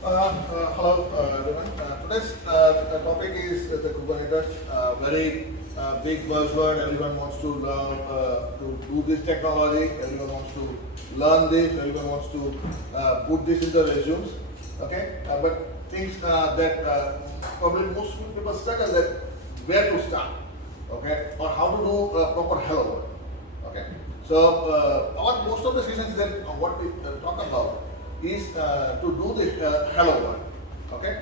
Hello everyone. Today's topic is the Kubernetes. Very big buzzword. Everyone wants to learn to do this technology. Everyone wants to learn this. Everyone wants to put this in the resumes. Okay, but things that probably most people struggle that where to start. Okay, or how to do proper hello world. Okay, so most of the sessions that what we talk about is to do the hello world. Okay,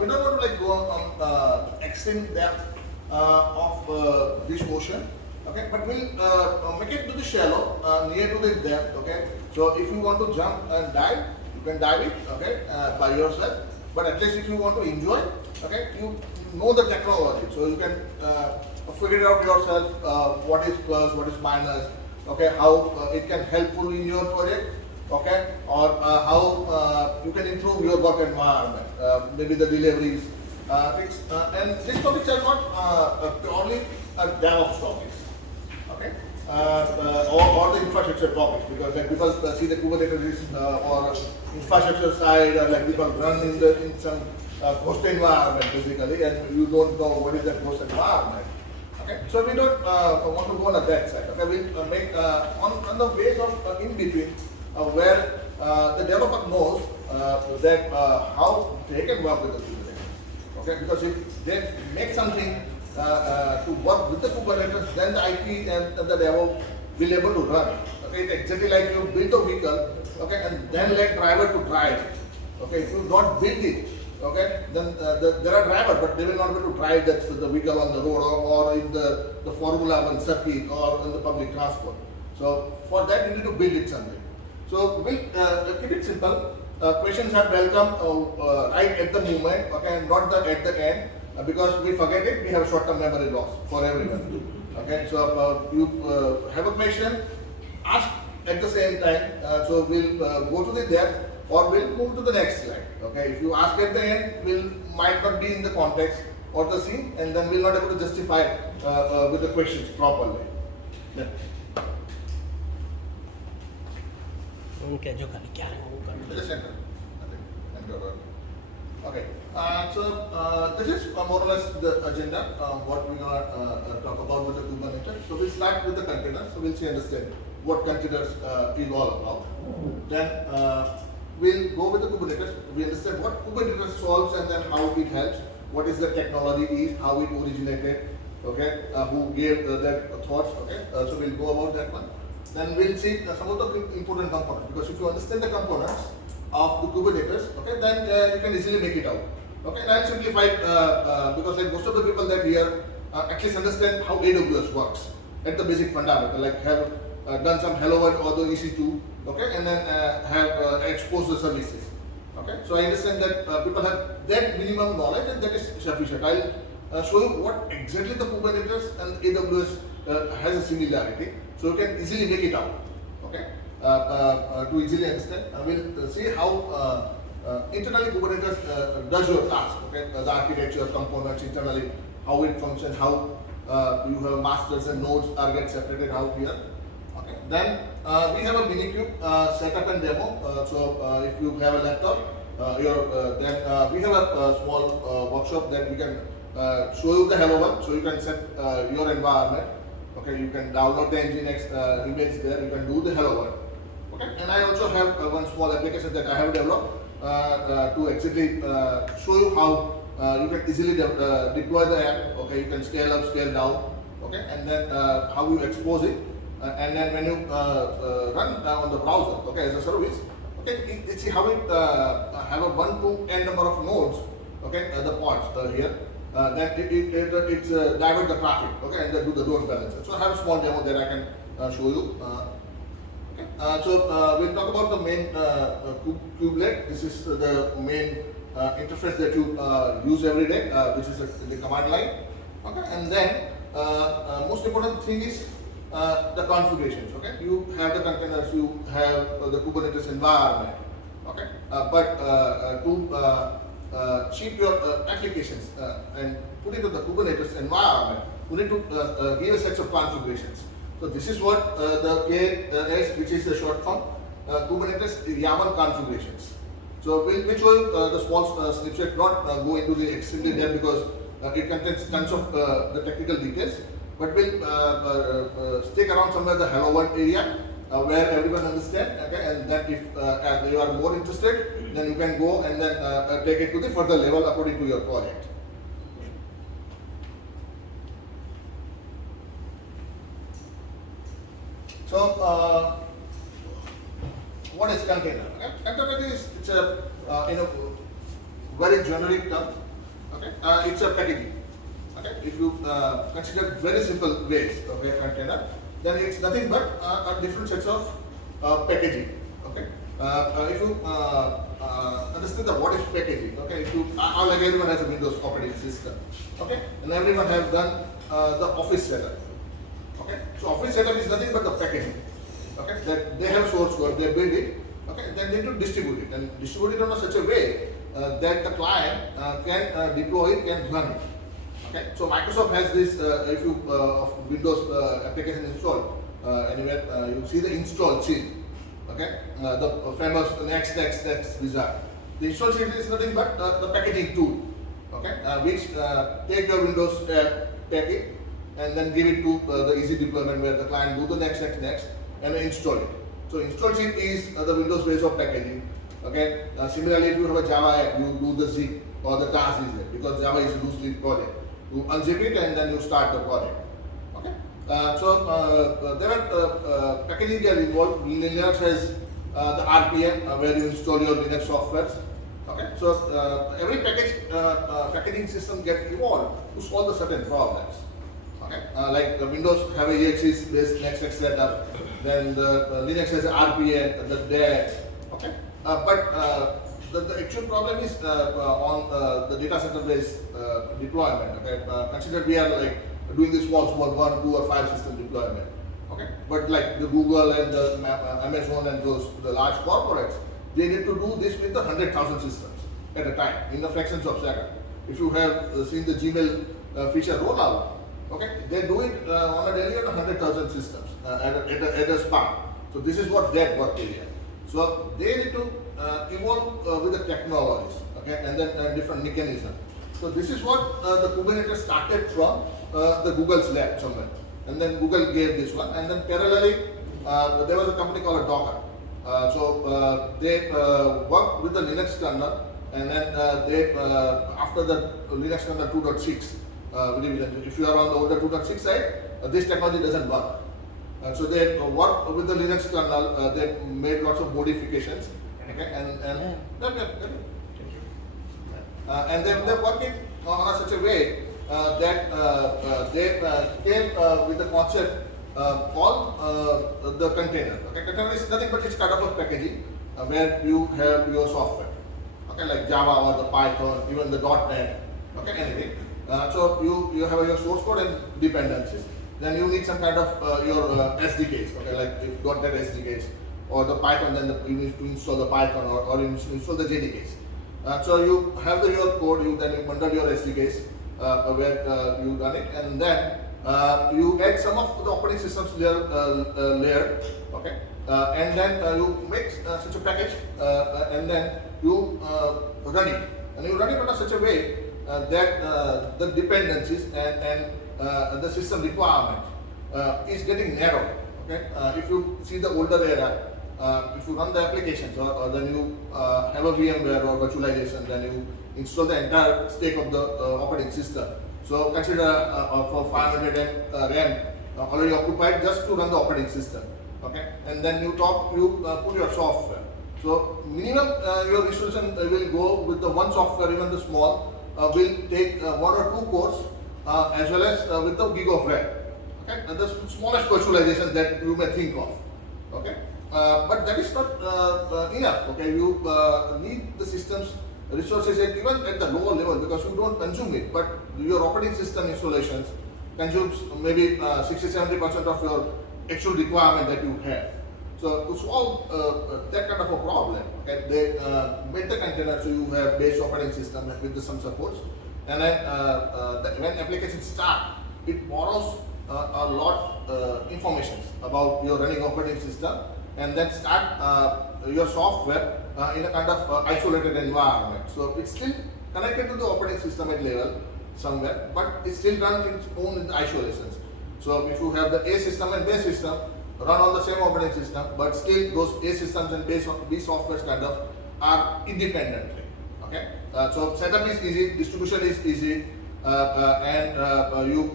we don't want to like go on extreme depth of this ocean. Okay, but we'll make it to the shallow, near to the depth. Okay, so if you want to jump and dive, you can dive it. Okay, by yourself. But at least if you want to enjoy, okay, you know the technology, so you can figure it out yourself. What is plus, what is minus. Okay, how it can helpful in your project. Okay, or how you can improve your work environment, maybe the deliveries, things. And these topics are not purely DevOps topics, okay, or the infrastructure topics, because like people see the Kubernetes or infrastructure side, like people run in some host environment basically, and you don't know what is that host environment. Okay, so we don't want to go on that side. Okay, we'll make on the ways of in between. Where the developer knows that how they can work with the Kubernetes. Okay, because if they make something to work with the Kubernetes, then the IT and the DevOps will be able to run it. Okay, it's exactly like you build a vehicle, okay, and then let driver to drive it. Okay, if you don't build it, okay, then there are drivers, but they will not be able to drive the vehicle on the road or in the Formula One circuit or in the public transport. So for that, you need to build it something. So we'll keep it simple. Questions are welcome right at the moment, okay, and not at the end, because we forget it. We have short-term memory loss for everyone. Okay, so you have a question, ask at the same time. So we'll go to the depth, or we'll move to the next slide. Okay, if you ask at the end, we'll might not be in the context or the scene, and then we'll not able to justify with the questions properly. Yeah. उनके जो खाली क्या है वो कर The center. I think. Okay. This is more or less the agenda. What we're gonna talk about with the Kubernetes. So we'll start with the containers. So we'll understand what containers is all about. Then we'll go with the Kubernetes. We understand what Kubernetes solves and then how it helps. What is the technology is, how it originated. Okay. Who gave that thoughts. Okay. So we'll go about that one. Then we'll see some of the important components, because if you understand the components of the Kubernetes, okay, then you can easily make it out. Okay, and I'll simplify it because like most of the people that here at least understand how AWS works at the basic fundamental, like have done some Hello World or the EC2, okay, and then have exposed the services. Okay, so I understand that people have that minimum knowledge and that is sufficient. I'll show you what exactly the Kubernetes and AWS has a similarity. So you can easily make it out, okay? To easily understand, we'll see how internally Kubernetes does your task, okay? The architecture, components internally, how it functions, how you have masters and nodes are get separated out here, okay? Then we have a Minikube setup and demo. So if you have a laptop, then we have a small workshop that we can show you the Hello World, so you can set your environment. Okay, you can download the Nginx image there. You can do the Hello World. Okay, and I also have one small application that I have developed to exactly show you how you can easily deploy the app. Okay, you can scale up, scale down. Okay, and then how you expose it, and then when you run on the browser, okay, as a service. Okay, see how it have a 1 to n number of nodes. Okay, the pods here. That it's divert the traffic, okay, and then do the load balancer. So I have a small demo that I can show you. Okay. We'll talk about the main kubelet. This is the main interface that you use every day, which is the command line. Okay, and then most important thing is the configurations. Okay, you have the containers, you have the Kubernetes environment. Okay, but to ship your applications and put it in the Kubernetes environment, you need to give a set of configurations. So this is what the KS, which is the short form, Kubernetes YAML configurations. So we'll show you the small snapshot, not go into the extremely depth because it contains tons of the technical details. But we'll stick around somewhere the hello world area where everyone understands. Okay, and then if you are more interested, then you can go and then take it to the further level according to your project. So, what is container? Okay? Container is it's a very generic term. Okay, it's a packaging. Okay, if you consider very simple ways, okay, container, then it's nothing but different sets of packaging. Okay, if you understand what is packaging, okay, if you like everyone has a Windows operating system, okay, and everyone have done the office setup. Okay, so office setup is nothing but the packaging. Okay, that they have source code, they build it. Okay, then they need to distribute it and distribute it in such a way that the client can deploy it, can run it. Okay, so Microsoft has this. If you of Windows application installed, anywhere you see the install sheet. Okay, the famous next wizard. The install sheet is nothing but the packaging tool. Okay, which take your Windows take it and then give it to the easy deployment where the client do the next and install it. So install sheet is the Windows ways of packaging. Okay. Similarly, if you have a Java app, you do the zip or the task is there because Java is a loosely project. You unzip it and then you start the project. Okay. There are packaging that involved. Linux has the RPM where you install your Linux softwares. Okay. So every packaging system gets evolved to solve the certain problems. Okay. Like the Windows have a EKS based next setup, then the Linux has a RPA, the DAG. Okay. But the actual problem is on the data center based deployment. Okay. Consider we are like doing this small 1, 2 or 5 system deployment. Okay. But like the Google and the Amazon and the large corporates, they need to do this with the 100,000 systems at a time in the fractions of second. If you have seen the Gmail feature rollout, okay, they do it on a daily on 100,000 systems at a span. So this is what their work area. So they need to evolve with the technologies, okay, and then different mechanisms. So this is what the Kubernetes started from the Google's lab somewhere, and then Google gave this one, and then parallelly there was a company called Docker. They worked with the Linux kernel, and then they after the Linux kernel 2.6. If you are on the older 2.6 side, this technology doesn't work. So they work with the Linux kernel. They made lots of modifications, okay, and they're working on such a way that they came with the concept called the container. Okay, container is nothing but it's kind of a packaging where you have your software. Okay, like Java or the Python, even the .NET. Okay, anything. So you have your source code and dependencies. Then you need some kind of your SDKs. Okay, like if .NET SDKs or the Python, then you need to install the Python or you need to install the JDKs. So you have your code. Then you bundle your SDKs where you run it, and then you add some of the operating systems layer. Okay, and then you make such a package, and then you run it, and you run it in such a way that the dependencies and the system requirement is getting narrowed. Okay, if you see the older era, if you run the applications or then you have a VMware or virtualization, then you install the entire stack of the operating system. So consider for 500 RAM already occupied just to run the operating system. Okay, and then you put your software. So minimum your resolution will go with the one software, even the small. Will take 1 or 2 cores as well as with the gig of RAM. Okay, and the smallest virtualization that you may think of. Okay, but that is not enough. Okay, you need the system's resources even at the lower level because you don't consume it, but your operating system installations consumes maybe 60-70% of your actual requirement that you have. So to solve that kind of a problem, okay, they made the container so you have base operating system with some supports, and then when applications start, it borrows a lot information about your running operating system, and then start your software in a kind of isolated environment. So it's still connected to the operating system at level somewhere, but it still runs its own in the isolations. So if you have the A system and B system run on the same operating system, but still those A systems and B softwares kind of are independently. Okay, so setup is easy, distribution is easy, and you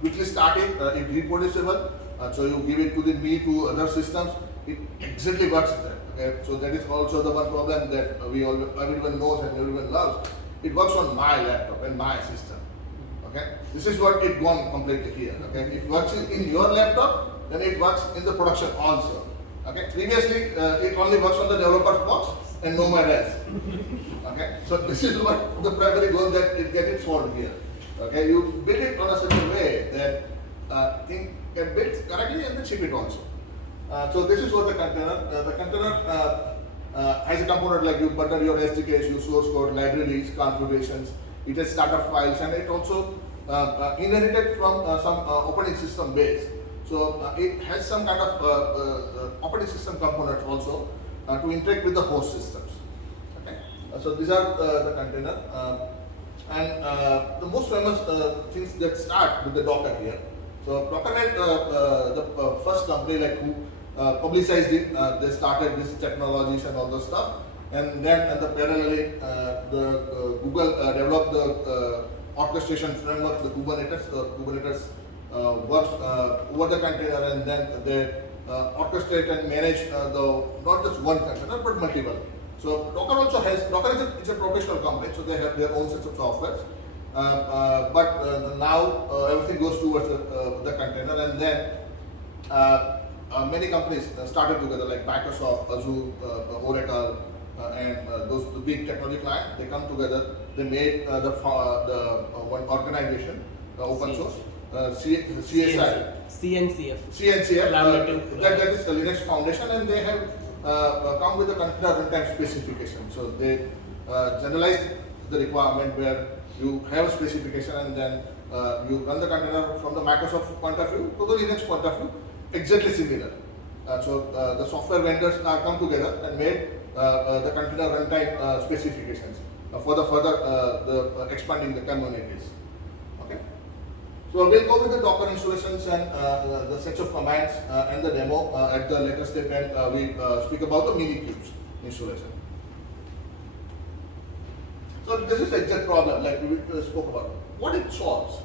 quickly start it. It's reproducible. So you give it to the me to other systems. It exactly works there. Okay, so that is also the one problem that everyone knows and everyone loves. It works on my laptop and my system. Okay, this is what it gone completely here. Okay, if it works in your laptop, then it works in the production also. Okay, previously it only works on the developer's box and nowhere else. Okay, so this is what the primary goal that it get it solved here. Okay, you build it on a such a way that thing can build correctly and then ship it also. So this is what the container has a component like you bundle your SDKs, your source code, libraries, configurations. It has startup files, and it also inherited from some operating system base. So it has some kind of operating system components also to interact with the host systems. Okay, so these are the container, and the most famous things that start with the Docker here. So Docker is the first company like who publicized it. They started these technologies and all the stuff, and then parallelly Google developed the orchestration framework, the Kubernetes. Kubernetes works over the container, and then they orchestrate and manage the not just one container but multiple. So Docker also has it's a professional company, so they have their own sets of softwares. But now everything goes towards the container, and then many companies started together like Microsoft, Azure, Oracle, and those the big technology clients. They come together. They made the one organization, open source, CSI, CNCF. That is the Linux Foundation, and they have come with the container runtime specification. So they generalized the requirement where you have a specification, and then you run the container from the Microsoft point of view to the Linux point of view, exactly similar. So the software vendors come together and made the container runtime specifications for the further expanding the communities. Okay. So we'll go with the Docker installations and the sets of commands and the demo at the later step when we speak about the Minikubes installation. So this is the exact problem like we spoke about. What it solves?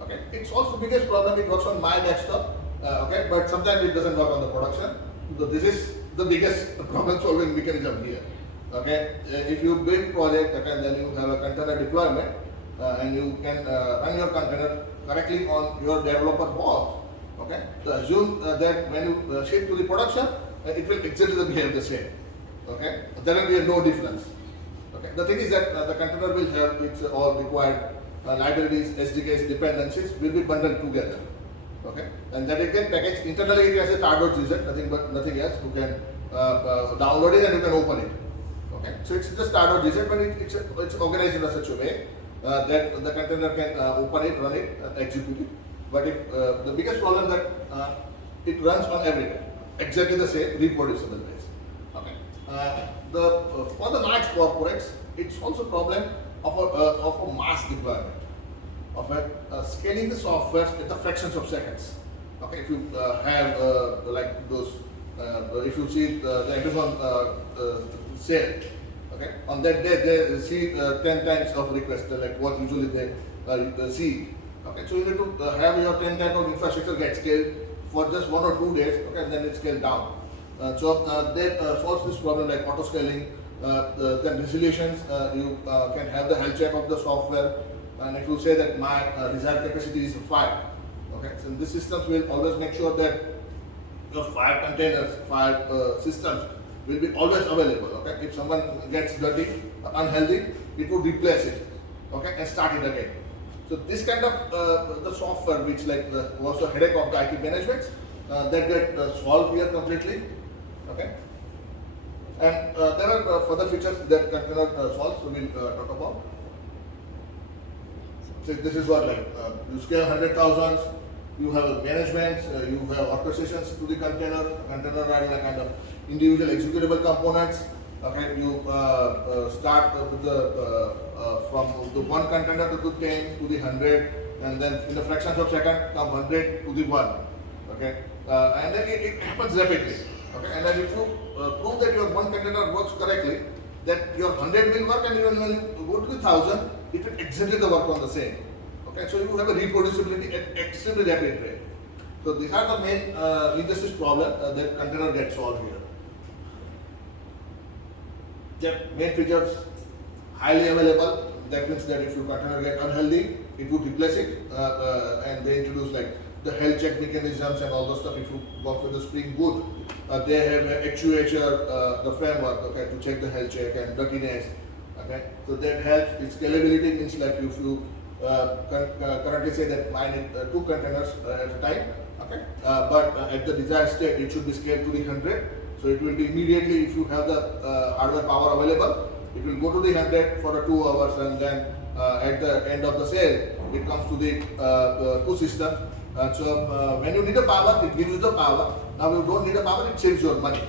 Okay, it solves the biggest problem. It works on my desktop. Okay, but sometimes it doesn't work on the production. So this is the biggest problem solving mechanism here. Okay, if you build project, okay, and then you have a container deployment, and you can run your container correctly on your developer box. Okay, so assume that when you ship to the production, it will exactly behave the same. Okay, there will be no difference. Okay, the thing is that the container will have its all required libraries, SDKs, dependencies will be bundled together. Okay, and that it can package internally. It has a tar.gz, nothing else. You can download it and you can open it. Okay, so it's just tar.gz, but it's organized in such a way that the container can open it, run it, execute it. But if the biggest problem that it runs on everything, exactly the same reproducible base. Okay, for the large corporates, it's also a problem of a mass deployment, of scaling the software at the fractions of seconds. Okay, if you have like those, if you see the Amazon sale, okay, on that day they see 10 times of requests like what usually they see. Okay, so you need to have your 10 times of infrastructure get scaled for just 1 or 2 days, okay, and then it's scaled down. So they solves this problem like auto scaling, then resolutions. You can have the health check of the software, and if you say that my desired capacity is 5, okay, so these systems will always make sure that your 5 containers, 5 systems will be always available. Okay, if someone gets dirty, unhealthy, it would replace it, okay, and start it again. So this kind of the software, which like was a headache of the IT management, that get solved here completely. Okay, and there are further features that container solves. So we'll talk about. So this is what like you scale 100,000, you have a management, you have orchestrations to the container. Container are like kind of individual executable components. Okay, you start with the from the one container to the 10 to the 100, and then in the fractions of second come 100 to the 1. Okay, and then it happens rapidly. Okay, and then if you prove that your one container works correctly, that your 100 will work, and even when you go to the 1000, it will exactly the work on the same. Okay, so you have a reproducibility at extremely rapid rate. So these are the main linguistic problem that container gets solved here. The main features highly available. That means that if your container get unhealthy, it would replace it, and they introduce like the health check mechanisms and all those stuff. If you work with the Spring Boot, they have actuator, the framework, okay, to check the health check and dirtiness. Okay, so that helps. Its scalability means like if you currently say that I need 2 containers at a time. Okay, but at the desired state, it should be scaled to the 100. So it will be immediately, if you have the hardware power available, it will go to the 100 for 2 hours, and then at the end of the sale, it comes to the 2 systems. So when you need a power, it gives you the power. Now you don't need a power, it saves your money.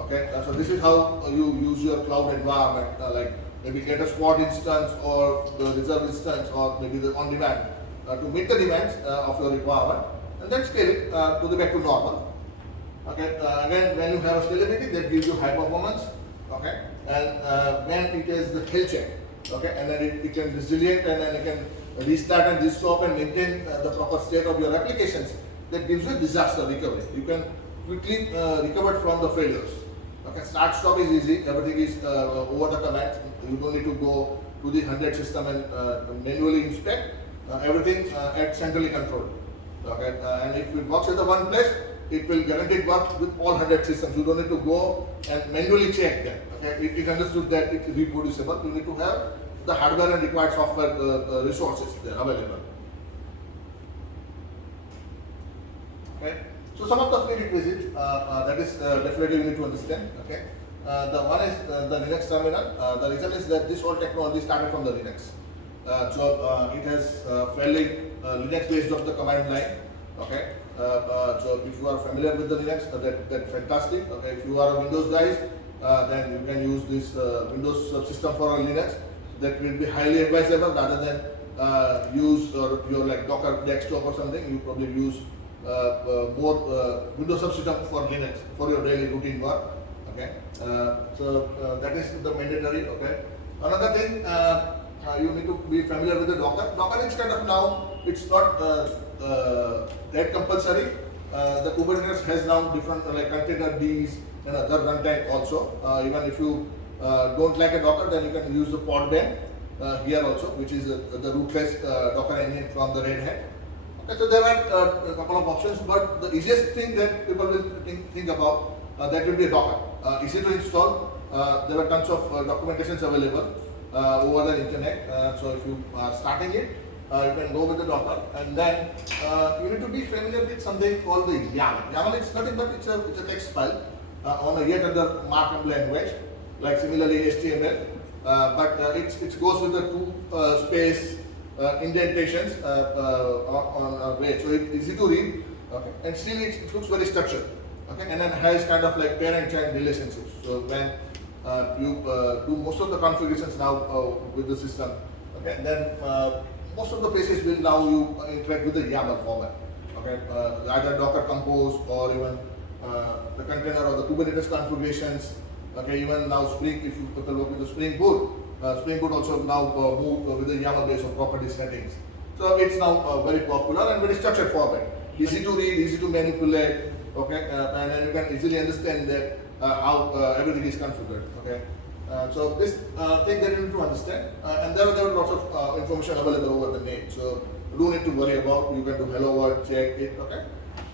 Okay, so this is how you use your cloud environment, like maybe get a spot instance or the reserve instance or maybe the on demand to meet the demands of your requirement, and then scale it to the back to normal. Okay, again, when you have a scalability, that gives you high performance. Okay, and when it is the health check, okay, and then it can resilient, and then it can restart and restop and maintain the proper state of your applications. That gives you disaster recovery. You can quickly recover from the failures. Okay, start stop is easy. Everything is over the command. You don't need to go to the 100 system and manually inspect. Everything at centrally controlled. Okay, and if it works at the one place, it will guaranteed work with all 100 systems. You don't need to go and manually check them. Okay, it understood that it is reproducible. You need to have the hardware and required software resources there available. Okay, so some of the prerequisites that is definitely you need to understand. Okay, the one is the Linux terminal. The reason is that this whole technology started from the Linux. So it has fairly Linux based off the command line. Okay, so if you are familiar with the Linux, that's fantastic. Okay, if you are a Windows guys, then you can use this Windows subsystem for a Linux. That will be highly advisable rather than use your like Docker desktop or something. You probably use more Windows subsystem for Linux for your daily routine work. Okay, so that is the mandatory. Okay, another thing you need to be familiar with the Docker. Docker is kind of now it's not that compulsory. The Kubernetes has now different like container Ds and other runtime also. Even if you don't like a Docker, then you can use the Podman here also, which is the rootless Docker engine from the Red Hat. Okay, so there are a couple of options, but the easiest thing that people will think about that will be a Docker. Easy to install. There are tons of documentations available over the internet. So if you are starting it, you can go with the Docker, and then you need to be familiar with something called the YAML. YAML is nothing but it's a text file on a yet another markup language, like similarly HTML, but it goes with the 2 space indentations on way, so it's easy to read. Okay, and still it looks very structured. Okay, and then has kind of like parent-child relationships. So when you do most of the configurations now with the system, okay, and then most of the places will now you interact with the YAML format. Okay, either Docker Compose or even the container or the Kubernetes configurations. Okay, even now Spring, if you people work with the Spring Boot also now move with the YAML based on property settings. So it's now very popular and very structured format. Easy to read, easy to manipulate. Okay, and then you can easily understand that how everything is configured. Okay, so this thing that you need to understand, and there are lots of information available over the net. So you don't need to worry about. You can do hello world, check it. Okay.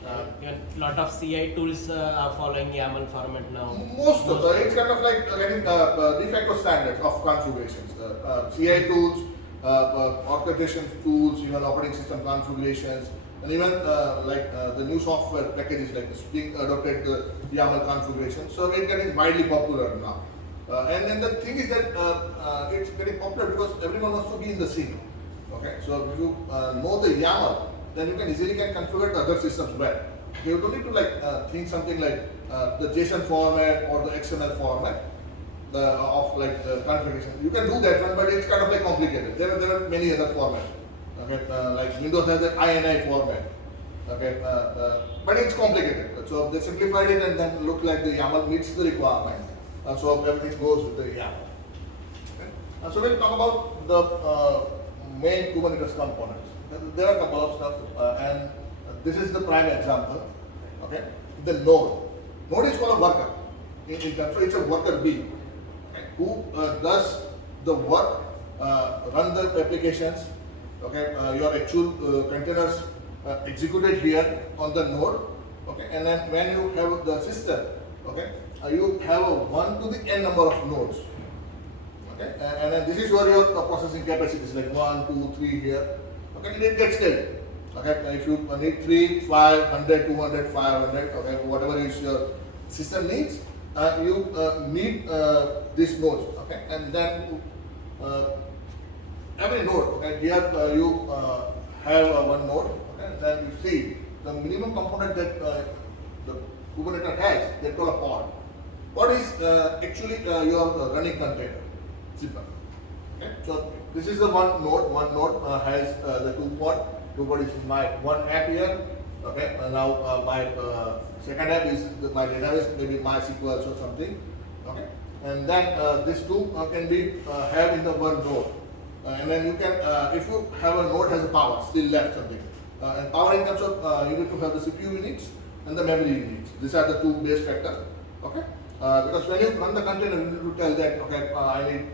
A lot of CI tools are following YAML format now. Most of it's kind of like getting de facto standards of configurations. CI tools, orchestration tools, even operating system configurations, and even like the new software packages like Spring adopted the YAML configuration. So it's getting widely popular now. And then the thing is that it's getting popular because everyone wants to be in the scene. Okay, so if you know the YAML, then you can easily configure the other systems well. You don't need to think something like the JSON format or the XML format of the configuration. You can do that one, but it's kind of complicated. There are many other formats. Okay, like Windows has the INI format. Okay, but it's complicated. So they simplified it and then looked like the YAML meets the requirement. So everything goes with the YAML. Okay? So we'll talk about the main Kubernetes components. There are a couple of stuff, and this is the prime example. Okay, the node. Node is called a worker. In terms, so it's a worker bee, okay, who does the work, run the applications. Okay, your actual containers executed here on the node. Okay, and then when you have the system, okay, you have a 1 to the n number of nodes. Okay, and then this is where your processing capacity is like 1, 2, 3 here. Okay, and it gets scaled. Okay, if you need 3, 5, 100, 200, 500, okay, whatever is your system needs, you need these nodes. Okay, and then every node. Okay, here you have one node. Okay, and then you see the minimum component that the Kubernetes has. They call a pod. Pod is actually your running container. Simple. Okay, so this is the one node. One node has the 2 pod. 2 pod is my one app here. Okay, now my second app is my database, maybe MySQL or something. Okay, and then these two can be have in the one node. And then you can, if you have a node has a power, still left something. And power in terms of you need to have the CPU units and the memory units. These are the 2 base factors. Okay, because when you run the container, you need to tell that okay, I need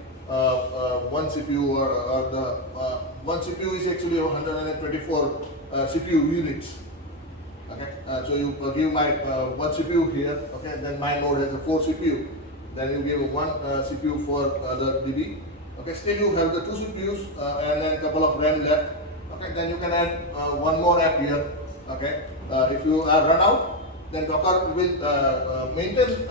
one CPU or the one CPU is actually 124 CPU units. Okay, so you give my one CPU here. Okay, then my node has a 4 CPU. Then you give one CPU for the DB. Okay, still you have the 2 CPUs and then a couple of RAM left. Okay, then you can add one more app here. Okay, if you are run out, then Docker will maintain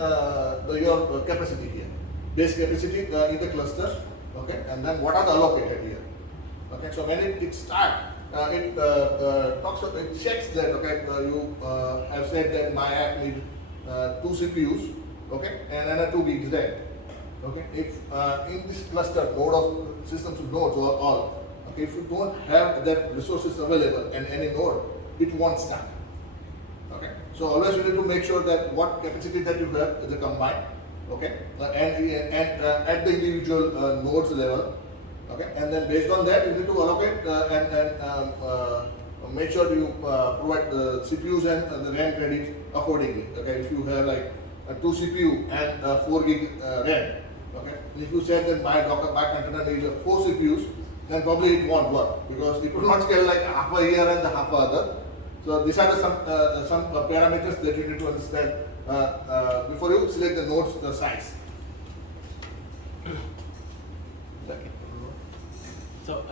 your capacity here, base capacity in the cluster. Okay, and then what are the allocated here? Okay, so when it starts, it checks that okay, you have said that my app needs 2 CPUs. Okay, and then 2 gigs RAM. Okay, if in this cluster node of systems with nodes or all, okay, if you don't have that resources available and any node, it won't start. Okay, so always you need to make sure that what capacity that you have is combined. Okay, and at the individual nodes level. Okay, and then based on that you need to allocate and make sure you provide the CPUs and the RAM credit accordingly. Okay, if you have like a 2 CPU and 4 gig RAM. Okay, if you say that my Docker my container needs 4 CPUs, then probably it won't work because it will not scale like half a year and the half a other. So these are the some parameters that you need to understand before you select the nodes the size. Okay. So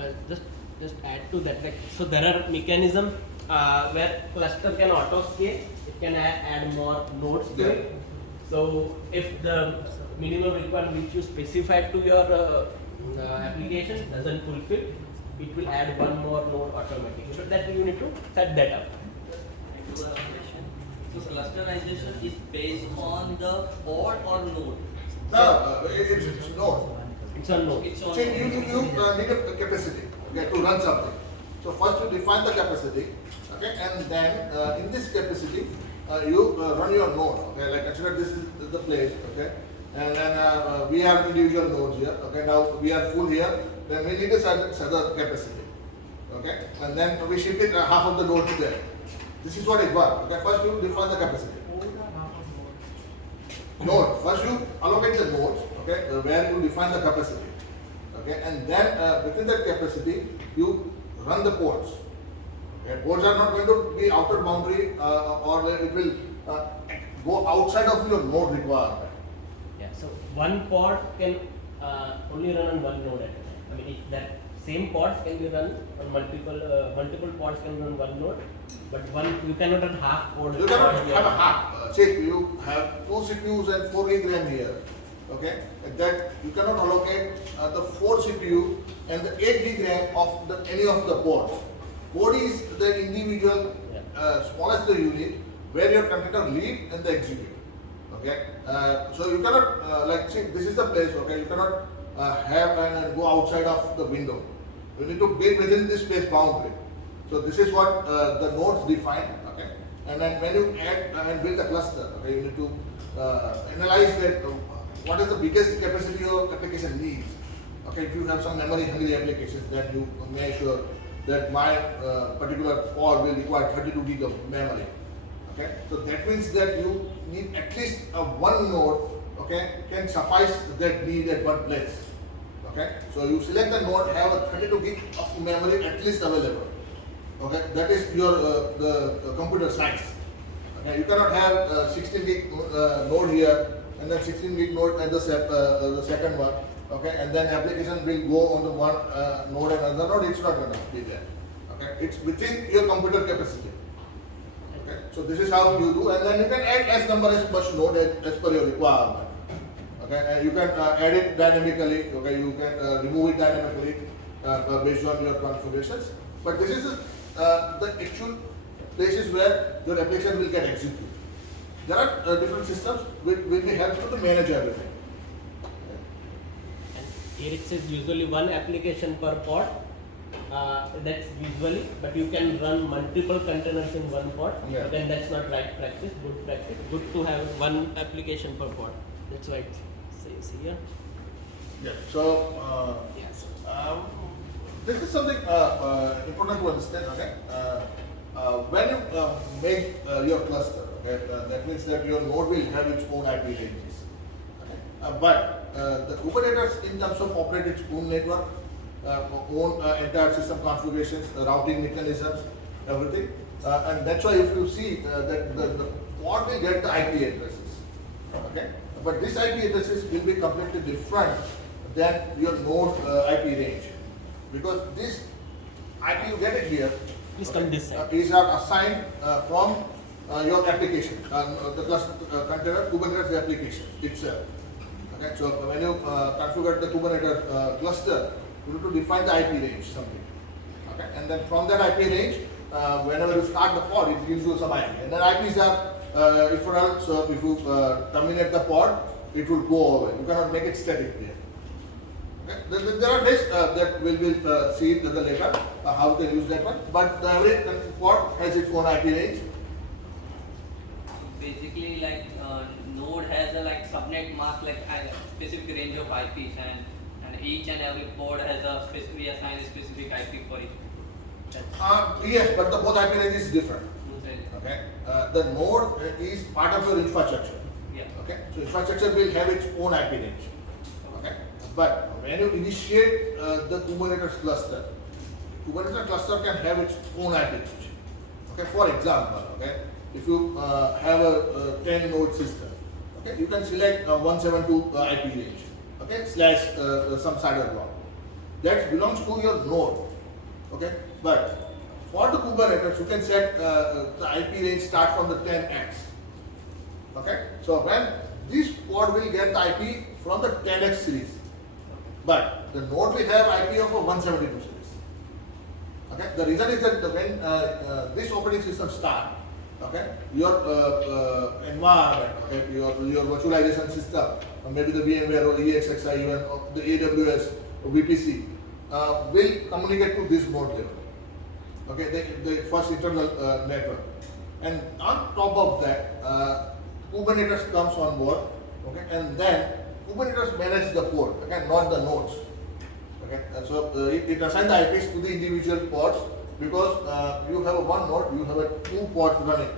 just add to that, like so there are mechanisms where cluster can auto scale. It can add more nodes to it. So if the minimum requirement which you specified to your application doesn't fulfill, it will add one more node automatically. So that you need to set that up. So clusterization is based on the pod or node? No, it's node. It's a node. It's on See, you need a capacity, okay, to run something. So first you define the capacity, okay, and then in this capacity you run your node. Okay, like consider this is the place, okay, and then we have individual nodes here. Okay, now we are full here. Then we need a certain capacity, okay, and then we shift it half of the nodes there. This is what it works. Okay, first you define the capacity. Node. First you allocate the nodes, okay, where you define the capacity, okay, and then within that capacity you run the pods. Okay, pods are not going to be outer boundary or it will go outside of your node requirement. Yeah. So one pod can only run on one node at a time. I mean, that same pods can be run on multiple pods can run one node, but you cannot run half pod. You cannot have a half. Say you have 2 CPUs and 4 gig RAM here. Okay, that you cannot allocate the 4 CPU and the 8 gig RAM of any of the pods. Pod is the individual, smallest unit where your container live and the execute. Okay, so you cannot like see this is the place. Okay, you cannot have and go outside of the window. You need to be within this space boundary. So this is what the nodes define. Okay, and then when you add and build a cluster, okay, you need to analyze that what is the biggest capacity your application needs. Okay, if you have some memory hungry applications, then you make sure that my particular pod will require 32 gig of memory. Okay, so that means that you need at least one node. Okay, can suffice that need at one place. Okay, so you select the node, have a 32 gig of memory at least available. Okay, that is your the computer size. Okay, you cannot have 16 gig node here and then 16 gig node at the second one. Okay, and then application will go on the one node and another node. It's not going to be there. Okay, it's within your computer capacity. Okay, so this is how you do, and then you can add as number as much node as per your requirement. Okay, and you can add it dynamically. Okay, you can remove it dynamically based on your configurations. But this is the actual places where your application will get executed. There are different systems which will be helpful to manage everything. Here it says usually one application per pod. That's usually, but you can run multiple containers in one pod. Yeah. Then that's not right practice. Good practice. Good to have one application per pod. That's why it says here. Yeah. So Yes. this is something important to understand. Okay. When you make your cluster, okay, that means that your node will have its own IP ranges. Okay. But the Kubernetes, in terms of operate its own network, own entire system configurations, routing mechanisms, everything, and that's why if you see that the pod will get the IP addresses. Okay. But these IP addresses will be completely different than your node IP range, because this IP you get it here. Please come this side. Is are assigned from your application, the cluster container Kubernetes application itself. Okay, so when you configure the Kubernetes cluster, you need to define the IP range something. Okay, and then from that IP range, whenever you start the pod, it gives you some IP. And then IPs are ephemeral, so if you terminate the pod, it will go away. You cannot make it static here. Okay? There are ways that we will see it later, how to use that one. But every pod has its own IP range. Basically, like node has a like subnet mask, like a specific range of IPs, and each and every pod has a specifically assigned a specific IP for it. Yes, but the both IP range is different. Okay, the node is part of your infrastructure. Yeah. Okay, so infrastructure will have its own IP range. Okay, but when you initiate the Kubernetes cluster can have its own IP range. Okay, for example, okay, if you have a 10 node system, okay, you can select 172 IP range, okay, slash some CIDR block. That belongs to your node. Okay, but for the Kubernetes, you can set the IP range start from the 10x. Okay, so when this pod will get the IP from the 10x series, but the node will have IP of a 172 series. Okay, the reason is that when this operating system start, okay, your environment, okay, your virtualization system, or maybe the VMware or EXXI, even the AWS or VPC, will communicate to this node level. Okay, the first internal network, and on top of that, Kubernetes comes on board. Okay, and then Kubernetes manages the pod. Okay, not the nodes. Okay, and so it assigns the IPs to the individual pods, because you have a one node, you have a two pods running,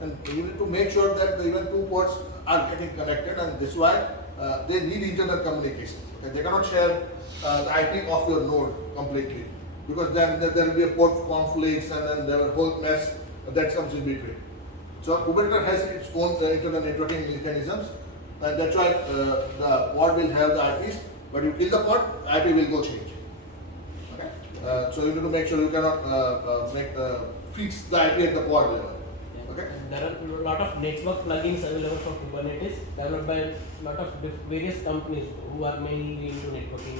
and you need to make sure that even two pods are getting connected, and this is why they need internal communications. Okay, they cannot share the IP of your node completely, because then there will be a port conflicts, and then there will be a whole mess that comes in between. So Kubernetes has its own internal networking mechanisms, and that's why the pod will have the IPs. But you kill the pod, IP will go change. Okay, so you need to make sure you cannot fix the IP at the pod level. Okay. There are a lot of network plugins available for Kubernetes developed by a lot of various companies who are mainly into networking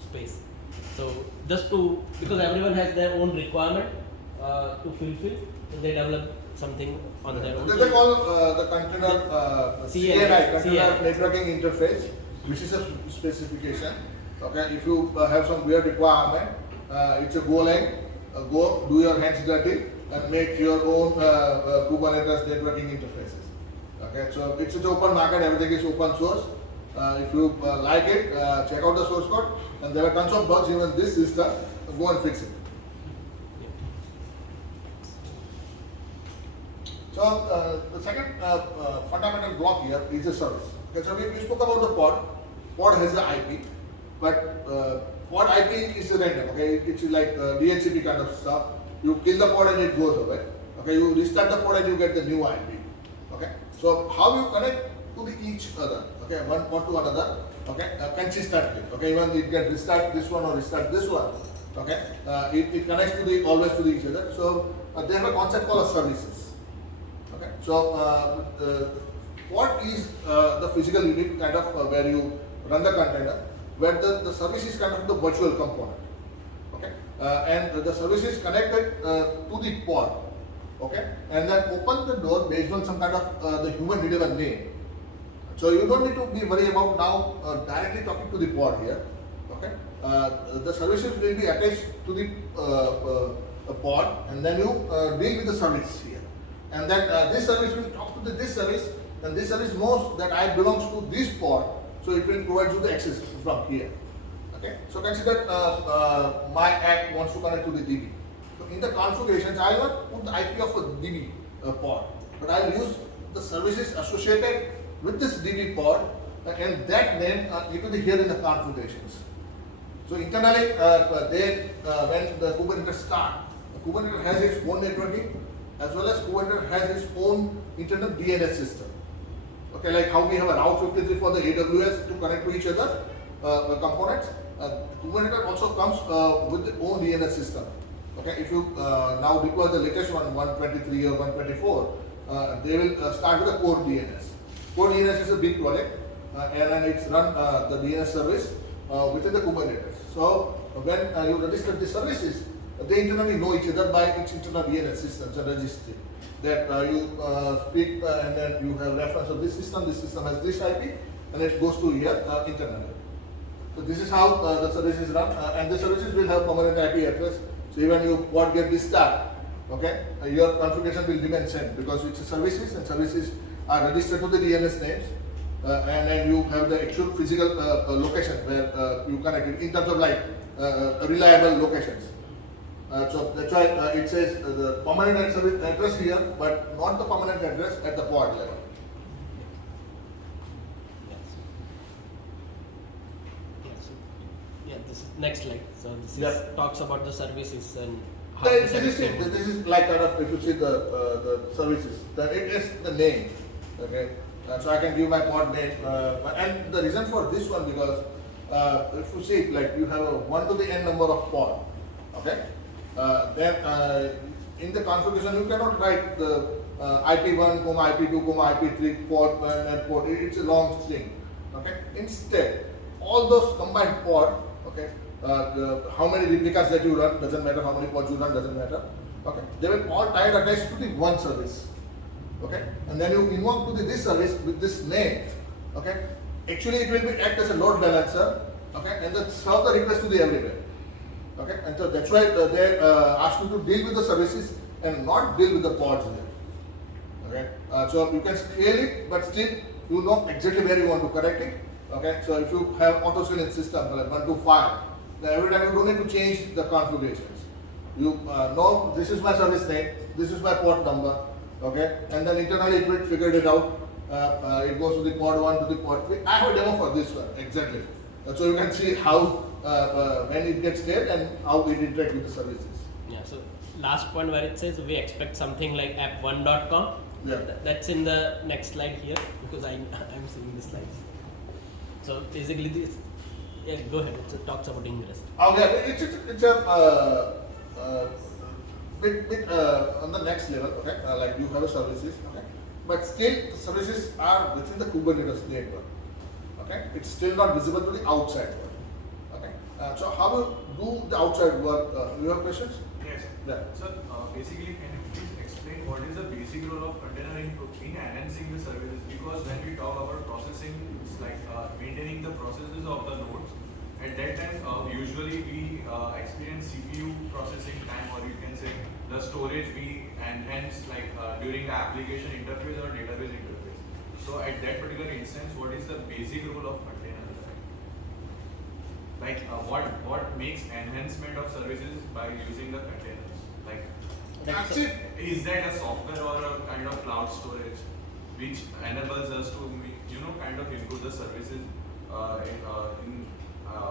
space. So just to, because everyone has their own requirement to fulfill, so they develop something on their own. They call the container CNI, container networking interface, which is a specification. Okay, if you have some weird requirement, it's a go do your hands dirty and make your own Kubernetes networking interfaces. Okay, so it's an open market, everything is open source. If you like it, check out the source code, and there are tons of bugs even in this system. Go and fix it. So the second fundamental block here is the service. Okay, so we spoke about the pod. Pod has an IP, but pod IP is random. Okay, it's like DHCP kind of stuff. You kill the pod and it goes away. Okay, you restart the pod and you get the new IP. Okay, so how you connect to each other? Okay, one to another. Okay, consistently. Okay, even it can restart this one or restart this one. Okay, it connects to always to each other. So they have a concept called services. Okay, so what is the physical unit kind of where you run the container, where the service is kind of the virtual component. Okay, and the service is connected to the pod. Okay, and then open the door based on some kind of the human readable name. So you don't need to be worried about now directly talking to the pod here. Okay, the services will be attached to the pod, and then you deal with the service here. And then this service will talk to this service, and this service knows that I belongs to this pod, so it will provide you the access from here. Okay, so consider my app wants to connect to the DB. So in the configurations, I will not put the IP of a DB pod, but I will use the services associated with this DB pod, and that name it will be here in the configurations. So internally, when the Kubernetes start, Kubernetes has its own networking, as well as Kubernetes has its own internal DNS system. Okay, like how we have a Route 53 for the AWS to connect to each other components. Kubernetes also comes with its own DNS system. Okay, if you now deploy the latest one, 123 or 124, they will start with a core DNS. Core DNS is a big project, and then it's run the DNS service within the Kubernetes. So when you register the services, they internally know each other by its internal DNS systems and registry. That you speak and then you have reference of this system has this IP, and it goes to here internally. So this is how the service is run, and the services will have permanent IP address. So even you get this start, okay, your configuration will remain same because it's a services, and services are registered to the DNS names, and then you have the actual physical location where you connect it in terms of like reliable locations. So that's why it says the permanent address here, but not the permanent address at the pod level. Yeah, this is next slide. So this talks about the services and how This is like kind of, if you see the services, then it is the name. Okay, so I can give my pod name, and the reason for this one because if you see like you have a 1 to the n number of pod. Okay, then in the configuration you cannot write the IP1, IP2, IP3 pod and pod. It's a long string. Okay, instead all those combined pod. Okay, how many replicas that you run doesn't matter. How many pods you run doesn't matter. Okay, they will all tied attached to the one service. Okay, and then you invoke to this service with this name. Okay, actually it will be act as a load balancer. Okay, and then serve the request to the everywhere. Okay, and so that's why they ask you to deal with the services and not deal with the pods there. Okay, so you can scale it, but still you know exactly where you want to connect it. Okay, so if you have auto scaling system like 1 to 5, then every time you don't need to change the configurations. You know this is my service name, this is my port number. Okay, and then internally it will figure it out. It goes to the pod 1 to the pod 3. I have a demo for this one exactly. So you can see how when it gets scaled and how it interacts with the services. Yeah. So last point where it says we expect something like app1.com. Yeah. That's in the next slide here because I'm seeing the slides. So basically this. Yeah, go ahead. It talks about Ingress. Oh yeah, it's a bit on the next level. Okay, like you have a services. Okay, but still the services are within the Kubernetes network. Okay, it's still not visible to the outside world. Okay, So how will do the outside work? You have questions? Yes. Yeah. So basically, can you please explain what is the basic role of container in enhancing the services? Because when we talk about processing, it's like maintaining the processes of the nodes. At that time, usually we experience CPU processing time, or you can say the storage we enhance like during the application interface or database interface. So at that particular instance, what is the basic role of container? Like what makes enhancement of services by using the containers? Like That's it. is that a software or a kind of cloud storage which enables us to kind of improve the services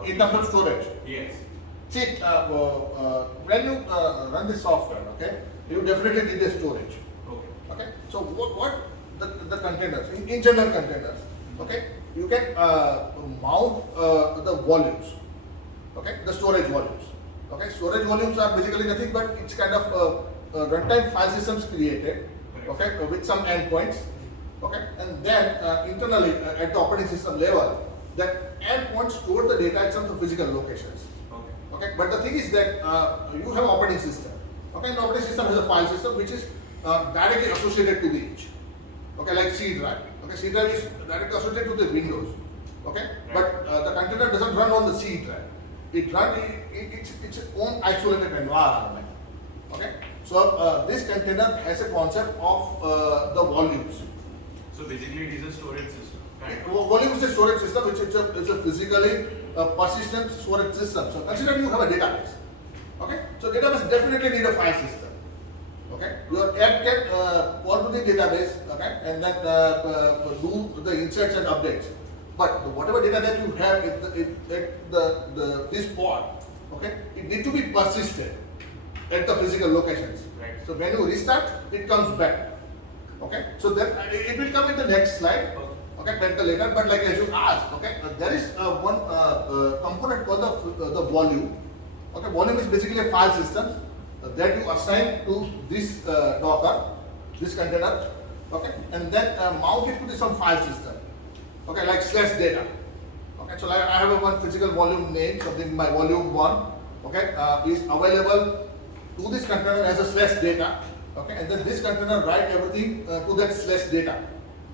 In terms of storage. yes. See, when you run the software, okay, you definitely need a storage. Okay. Okay, so what the containers, in general containers, okay, you can mount the volumes, okay, the storage volumes. Okay, storage volumes are basically nothing but it's kind of runtime file systems created, okay, with some endpoints, okay, and then internally at the operating system level, that endpoints store the data at some physical locations. Okay. Okay, but the thing is that you have operating system. Okay, and operating system has a file system which is directly associated to the edge. Okay, like C drive. Okay, C drive is directly associated to the Windows. Okay, but the container doesn't run on the C drive. It runs its own isolated environment. Okay, so this container has a concept of the volumes. So basically, it is a storage system. Kind of. Volume is a storage system which is a physically persistent storage system. So consider you have a database. Okay, so database definitely need a file system. Okay, your app can call to the database, okay, and then do the inserts and updates. But whatever data that you have at this pod, okay, it need to be persisted at the physical locations. Right. So when you restart, it comes back. Okay, so then it will come in the next slide. Okay, better later. But like as you asked, okay, there is one component called the volume. Okay, volume is basically a file system that you assign to this Docker, this container. Okay, and then mount it to some file system. Okay, like /data. Okay, so like I have one physical volume name, something my volume 1. Okay, is available to this container as a /data. Okay, and then this container write everything to that /data.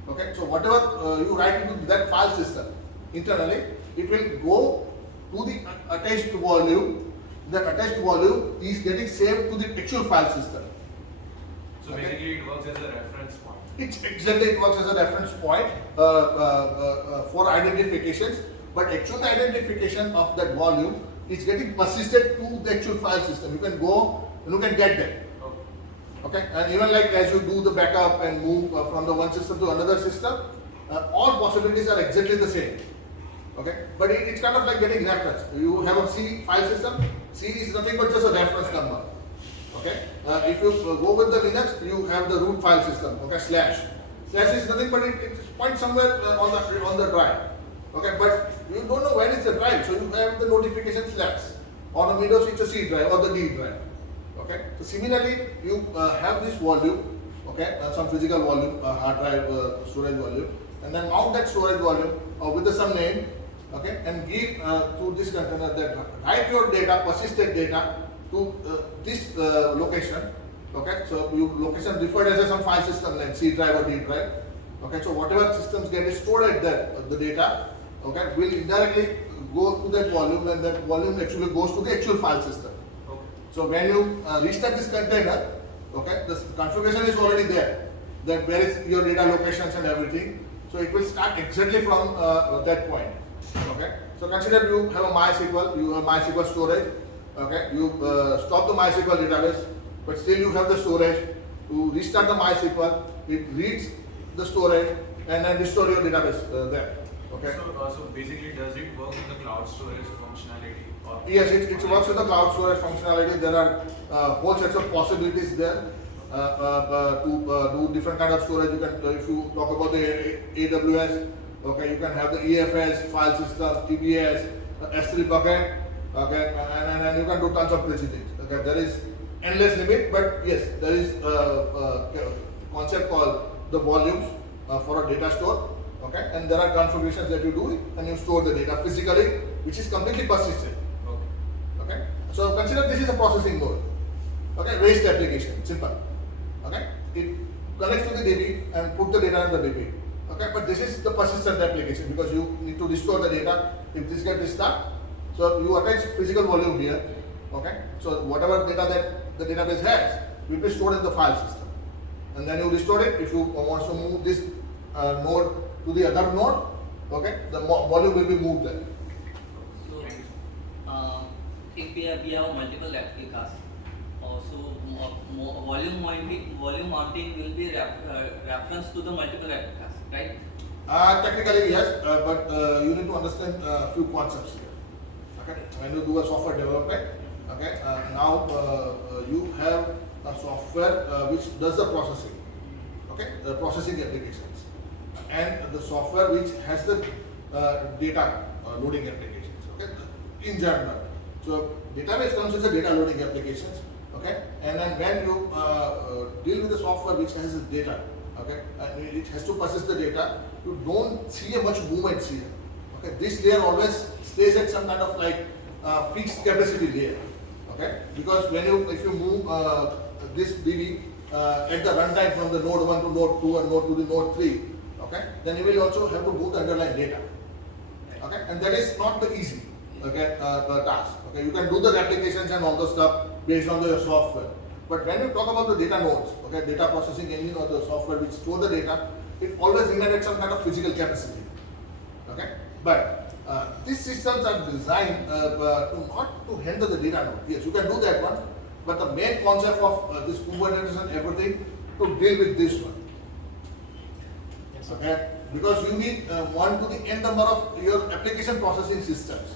Okay, so whatever you write into that file system internally, it will go to the attached volume. That attached volume is getting saved to the actual file system. So basically, it works as a reference point. It works as a reference point for identifications, but actual identification of that volume is getting persisted to the actual file system. You can go and you can get that. Okay, and even like as you do the backup and move from the one system to another system, all possibilities are exactly the same. Okay, but it's kind of like getting reference. You have a C file system. C is nothing but just a reference number. Okay, if you go with the Linux, you have the root file system. Okay, slash is nothing but it points somewhere on the drive. Okay, but you don't know where is the drive, so you have the notification slash. On the Windows, it's a C drive or the D drive. Okay, so similarly, you have this volume, okay, some physical volume, hard drive storage volume, and then mount that storage volume with some name, okay, and give to this container that write your data, persisted data to this location, okay. So you location referred as some file system like C drive or D drive, okay. So whatever systems get stored at that the data, okay, will indirectly go to that volume, and that volume actually goes to the actual file system. So when you restart this container, okay, the configuration is already there, that where is your data locations and everything. So it will start exactly from that point. Okay. So consider you have a MySQL, you have MySQL storage. Okay. You stop the MySQL database, but still you have the storage. To restart the MySQL, it reads the storage and then restore your database there. Okay. So basically, does it work with the cloud storage functionality? Yes, it works with the cloud storage functionality. There are whole sets of possibilities there to do different kind of storage. You can, if you talk about the AWS, okay, you can have the EFS file system, EBS, S3 bucket, okay, and you can do tons of crazy things. Okay, there is endless limit, but yes, there is a concept called the volumes for a data store. Okay, and there are configurations that you do it and you store the data physically, which is completely persistent. So consider this is a processing node. Okay, REST application, simple. Okay, it connects to the DB and put the data in the DB. Okay, but this is the persistent application because you need to restore the data if this gets disturbed. So you attach physical volume here. Okay, so whatever data that the database has will be stored in the file system, and then you restore it. If you want to move this node to the other node, okay, the volume will be moved there. So, if we have multiple replicas, so volume mounting will be reference to the multiple replicas, right? Technically yes, but you need to understand a few concepts here. Okay, when you do a software development, okay, now you have a software which does the processing, okay, the processing applications, and the software which has the data loading applications, okay, in general. So database comes as a data loading applications, okay, and then when you deal with the software which has the data, okay, and it has to process the data, you don't see a much movements here. Okay, this layer always stays at some kind of like fixed capacity layer. Okay, because if you move this DB at the runtime from the node 1 to node 2 and node 2 to node 3, okay, then you will also have to move the underlying data. Okay, and that is not the easy task. Okay, you can do the replications and all the stuff based on your software. But when you talk about the data nodes, okay, data processing engine or the software which store the data, it always remains at some kind of physical capacity. Okay, but these systems are designed not to handle the data node. Yes, you can do that one, but the main concept of this Kubernetes and everything to deal with this one. Yes, Okay, because you need one to the n number of your application processing systems.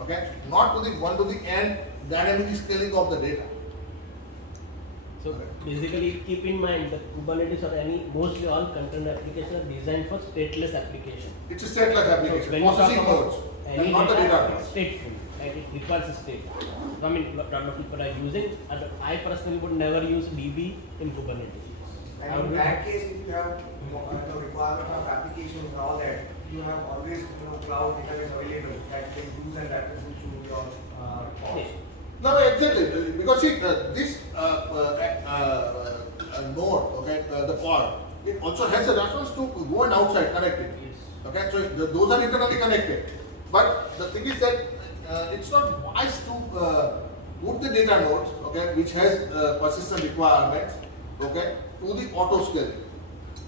Okay, not to the one to the n dynamic scaling of the data. So basically, keep in mind that Kubernetes or mostly all container applications are designed for stateless application. It's a stateless application, So when you talk processing about nodes, any and not the data nodes. stateful, right? It requires a state. So, I mean, lot of people are using, and I personally would never use DB in Kubernetes. And in that case, if you have the requirement of applications and all that, you have always cloud database available that can use and represent to your Yes. cost. No, exactly. Because see, this node, okay, the pod, it also has a reference to go and outside connected. Yes. Okay, so those are internally connected. But the thing is that it's not wise to put the data nodes, okay, which has persistent requirements, okay, to the auto scaling.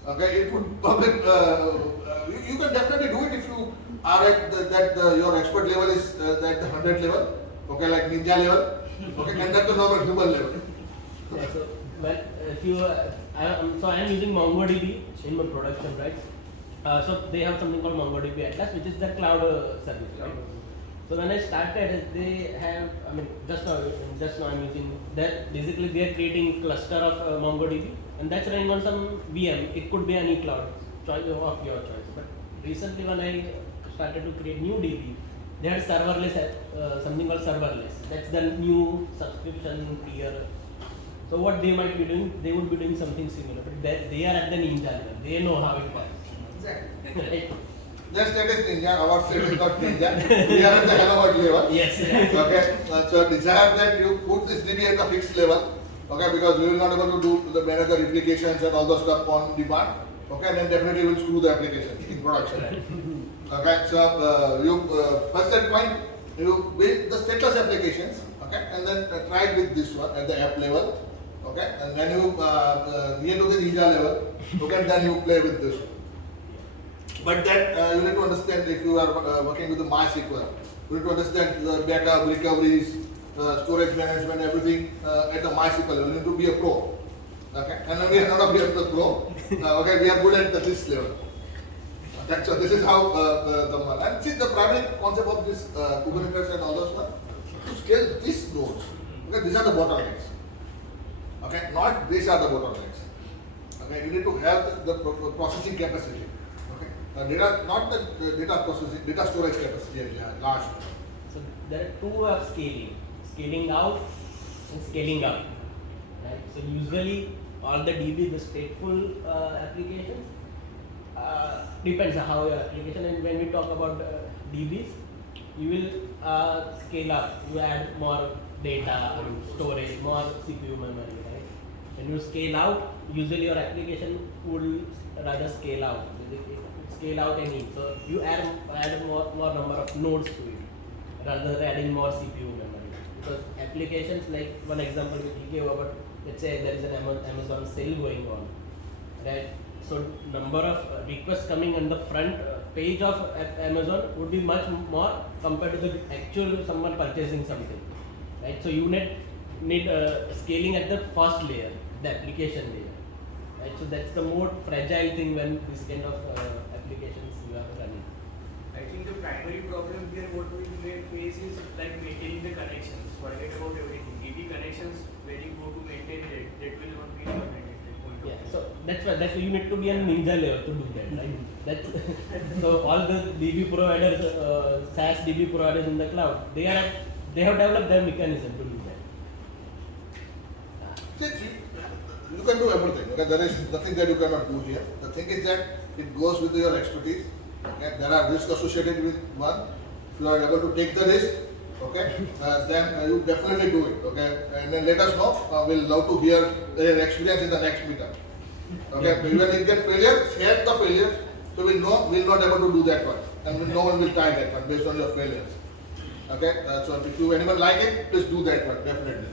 Okay, it would public. You can definitely do it if you are at your expert level is at the 100 level. Okay, like ninja level, okay, and that's the normal human level. Yeah, so, well, if you, so I am using MongoDB in my production, right? So they have something called MongoDB Atlas, which is the cloud service, right? So when I started, they have, I mean, just now I'm using that. Basically, they are creating cluster of MongoDB, and that's running on some VM. It could be any cloud choice of your choice. But recently, when I started to create new DB, they had serverless, something called serverless. That's the new subscription tier. So what they might be doing, they would be doing something similar, but they are at the ninja level. They know how it works. Exactly. Right? Their state is ninja, our state is not ninja. We are at the hello level. Yes. Okay, so desire that you put this DB at the fixed level. Okay, because we will not able to do the manage the replications and all those stuff on demand. Okay, and then definitely will screw the application in production. Okay, so first that point, you build the stateless applications, okay, and then try it with this one at the app level, okay, and then you near to the ninja level, okay, and then you play with this one. But that you need to understand if you are working with the MySQL, you need to understand the backup, recoveries, storage management, everything at the MySQL. You need to be a pro, okay, and then we are not a pro, okay, we are good at this level. Okay, so this is how the one. And see the primary concept of this Kubernetes and all those one to scale these nodes. Okay, these are the bottlenecks. Okay, not these are the bottlenecks. Okay, you need to have the processing capacity. Okay, data, not the data processing, data storage capacity, large. So there are two ways of scaling: scaling out and scaling up. Right. So usually all the DB, the stateful applications. Depends on how your application, and when we talk about DBs, you will scale up, you add more data, storage, more CPU memory, right? When you scale out, usually your application would rather scale out. Scale out any, so you add more number of nodes to it rather than adding more CPU memory. Because applications, like one example we gave about, let's say there is an Amazon sale going on, right? So number of requests coming on the front page of Amazon would be much more compared to the actual someone purchasing something, right? So you need scaling at the first layer, the application layer, right? So that's the more fragile thing when this kind of applications you are running. I think the primary problem here what we may face is like maintaining the connections. Forget about everything. DB connections, when you go to maintain it, that will not be permanent at that point. Yeah, so that's why you need to be a ninja layer to do that, right? That's so all the DB providers, SaaS DB providers in the cloud, they have developed their mechanism to do that. See, you can do everything. Okay, there is nothing that you cannot do here. The thing is that it goes with your expertise. Okay, there are risks associated with one. If you are able to take the risk, okay, then you definitely do it. Okay, and then let us know. We'll love to hear your experience in the next meetup. Okay, when you get failure, share the failures. So we know we're not able to do that one, and no one will try that one based on your failures. Okay, so if you anyone like it, please do that one definitely.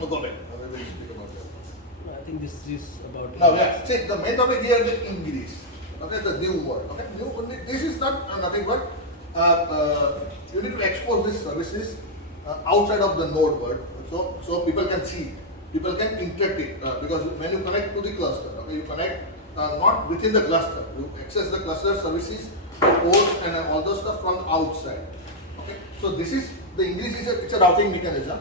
No comment. We will speak about that. I think this is about. Now, yeah, see, the main topic here is increase. Okay, the new word. Okay, this is not nothing but you need to expose these services outside of the node world, so people can see, people can interact it because when you connect to the cluster, okay, you connect not within the cluster, you access the cluster services, ports, and all those stuff from outside. Okay, so this is the increase is it's a routing mechanism,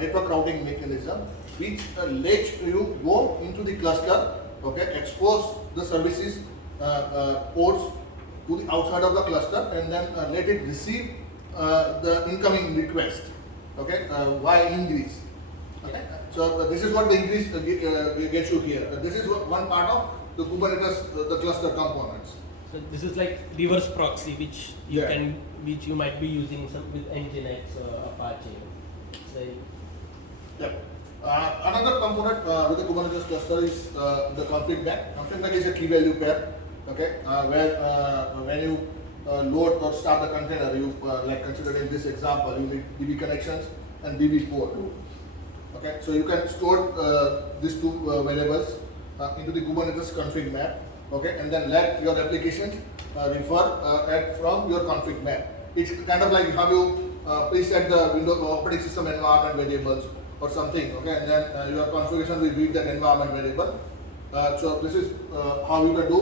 network routing mechanism, which lets you go into the cluster, okay, expose the services ports to the outside of the cluster, and then let it receive the incoming request. Okay, why increase? Okay, so this is what the increase gets you here. This is one part of the Kubernetes, the cluster components. So this is like reverse proxy, which which you might be using some with Nginx or Apache. So, yeah. Another component with the Kubernetes cluster is the config map. Config map is a key value pair. Okay, where when you load or start the container, you like consider in this example, you need DB connections and DB port. Okay, so you can store these two variables into the Kubernetes config map. Okay, and then let your applications refer from your config map. It's kind of like how you preset the Windows operating system environment variables or something. Okay, and then your configuration will read that environment variable. So this is how you can do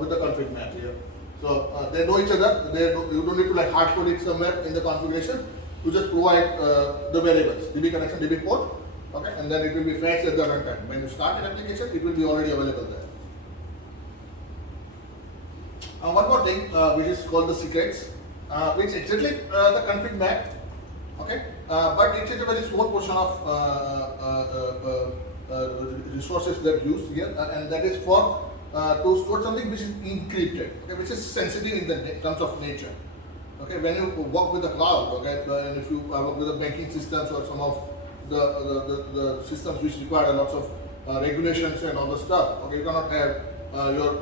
with the config map here. So they know each other. You don't need to like hard code it somewhere in the configuration. You just provide the variables, DB connection, DB port. Okay, and then it will be fetched at the runtime. When you start an application, it will be already available there. One more thing, which is called the secrets, which exactly the config map. Okay, but it is a very small portion of resources that used here, and that is for to store something which is encrypted, okay, which is sensitive in the terms of nature. Okay, when you work with the cloud, okay, and if you work with the banking systems or some of the systems which require lots of regulations and all the stuff, okay, you cannot have your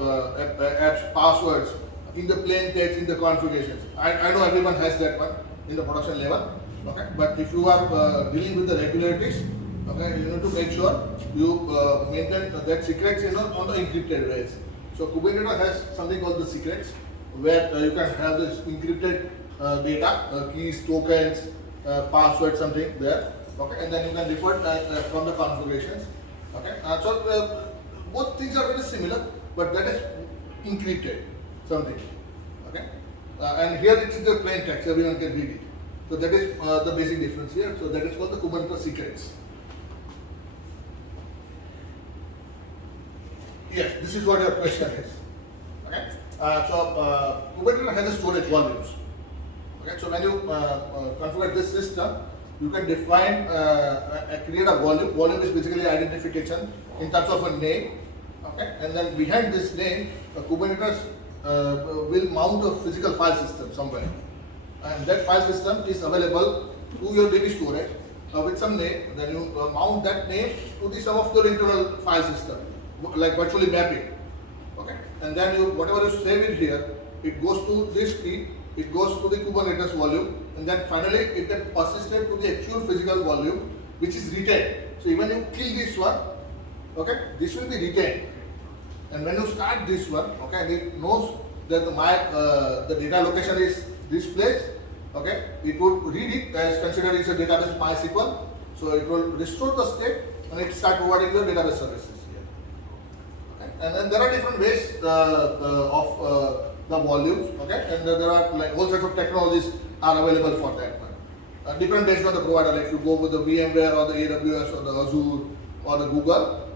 apps passwords in the plain text in the configurations. I know everyone has that one in the production level, okay, but if you are dealing with the regularities, okay, you need to make sure you maintain that secrets on the encrypted ways. So Kubernetes has something called the secrets, where you can have this encrypted data, keys, tokens, password, something there. Okay, and then you can refer from the configurations. Okay, so both things are very similar, but that is encrypted something. Okay, and here it is the plain text, everyone can read it. So that is the basic difference here. So that is called the Kubernetes secrets. Yes, this is what your question is. Okay, so Kubernetes has a storage volumes. Okay, so when you configure this system, you can define create a volume. Volume is basically identification in terms of a name. Okay, and then behind this name, Kubernetes will mount a physical file system somewhere, and that file system is available to your DB storage with some name, then you mount that name to the some of your internal file system, like virtually mapping. Okay, and then you whatever you save it here, it goes to this key, it goes to the Kubernetes volume, and then finally it gets persisted to the actual physical volume, which is retained. So even you kill this one, okay, this will be retained. And when you start this one, okay, and it knows that the data location is this place, okay, it will read it as considered it's a database MySQL. So it will restore the state and it start providing the database services here. Okay? And then there are different ways of the volumes, okay, and there are like all sorts of technologies are available for that one. Different based on the provider, like if you go with the VMware or the AWS or the Azure or the Google,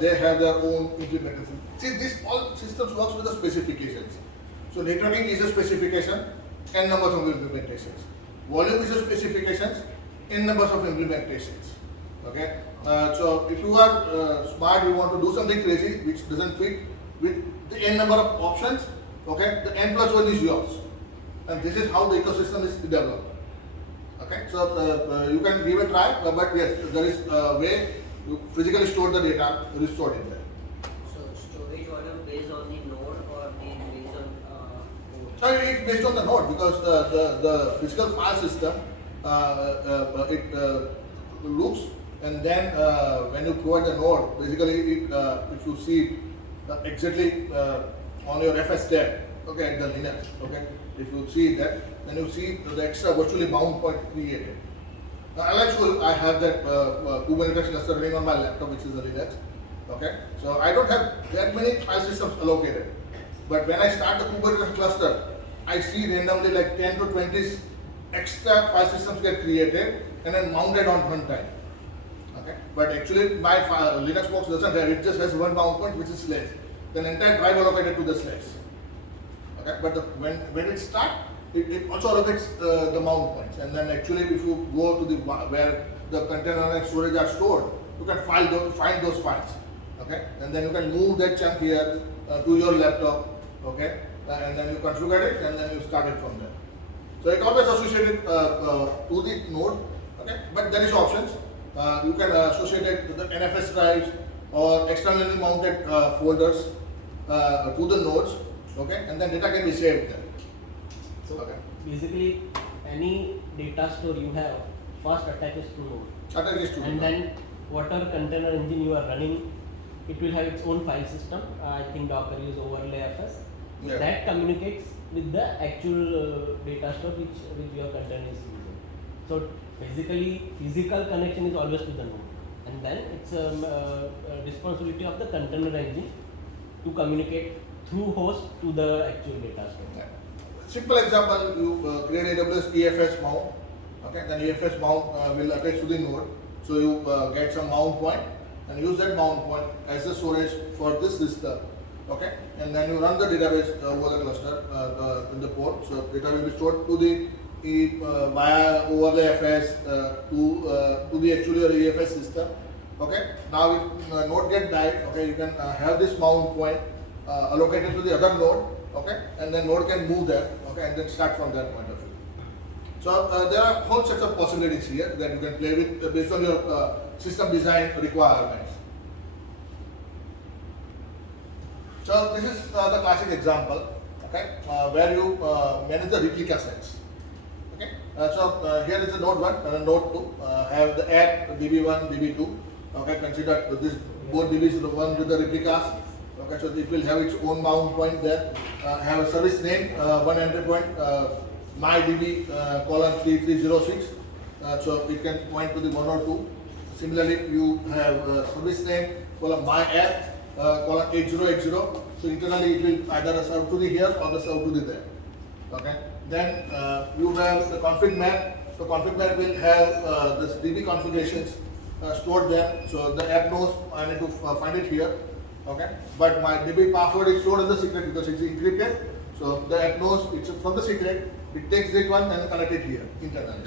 they have their own implementation. See, this all systems works with the specifications. So networking is a specification, n numbers of implementations. Volume is a specifications, n numbers of implementations. Okay. So if you are smart, you want to do something crazy which doesn't fit with the n number of options. Okay. The n plus one is yours, and this is how the ecosystem is developed. Okay. So you can give a try, but yes, there is a way you physically store the data, restore it there. So storage volume based on the node or the based on port? So it's based on the node because the physical file system it looks, and then when you provide the node, basically it, if you see exactly on your FS tab, okay, the Linux, okay, if you see that, then you see the extra virtually bound point created. Now, I have that Kubernetes cluster running on my laptop, which is a Linux. Okay, so I don't have that many file systems allocated. But when I start the Kubernetes cluster, I see randomly like 10 to 20 extra file systems get created and then mounted on runtime. Okay, but actually my Linux box doesn't have it; just has one bound point, which is slash. Then entire drive allocated to the slash. Okay, but when it starts, it also allocates the mount points, and then actually if you go to the where the container and storage are stored, you can find those files. Okay, and then you can move that chunk here to your laptop. Okay, and then you configure it, and then you start it from there. So it always associated to the node. Okay, but there is options. You can associate it to the NFS drives or externally mounted folders to the nodes. Okay, and then data can be saved there. So Okay. basically, any data store you have first attaches to node, Attaches to and the then whatever container engine you are running, it will have its own file system. I think Docker use overlay FS. Yeah. That communicates with the actual data store which your container is using. So basically, physical connection is always to the node, and then it's a responsibility of the container engine to communicate through host to the actual data store. Yeah. Simple example, you create AWS EFS mount, okay, then EFS mount will attach to the node, so you get some mount point and use that mount point as the storage for this system, okay, and then you run the database over the cluster in the port, so data will be stored to the via overlay FS to the actual your EFS system, okay. Now if node get died, okay, you can have this mount point allocated to the other node, okay, and then node can move there, okay, and then start from that point of view. So there are whole sets of possibilities here that you can play with based on your system design requirements. So this is the classic example, okay, where you manage the replica sets. Okay, so here is the node 1 and node 2 have the app DB1, DB2. Okay, consider this both DBs the one with the replicas. Okay, so it will have its own mount point there. Have a service name, one entry point, mydb colon 3306. So it can point to the 1 or 2. Similarly, you have service name colon my app colon 8080. So internally it will either serve to the here or the serve to the there. Okay. Then you have the config map. The config map will have this DB configurations stored there. So the app knows I need to find it here. Okay, but my DB password is stored in the secret because it's encrypted. So the app knows it's from the secret. It takes that one and connect it here internally.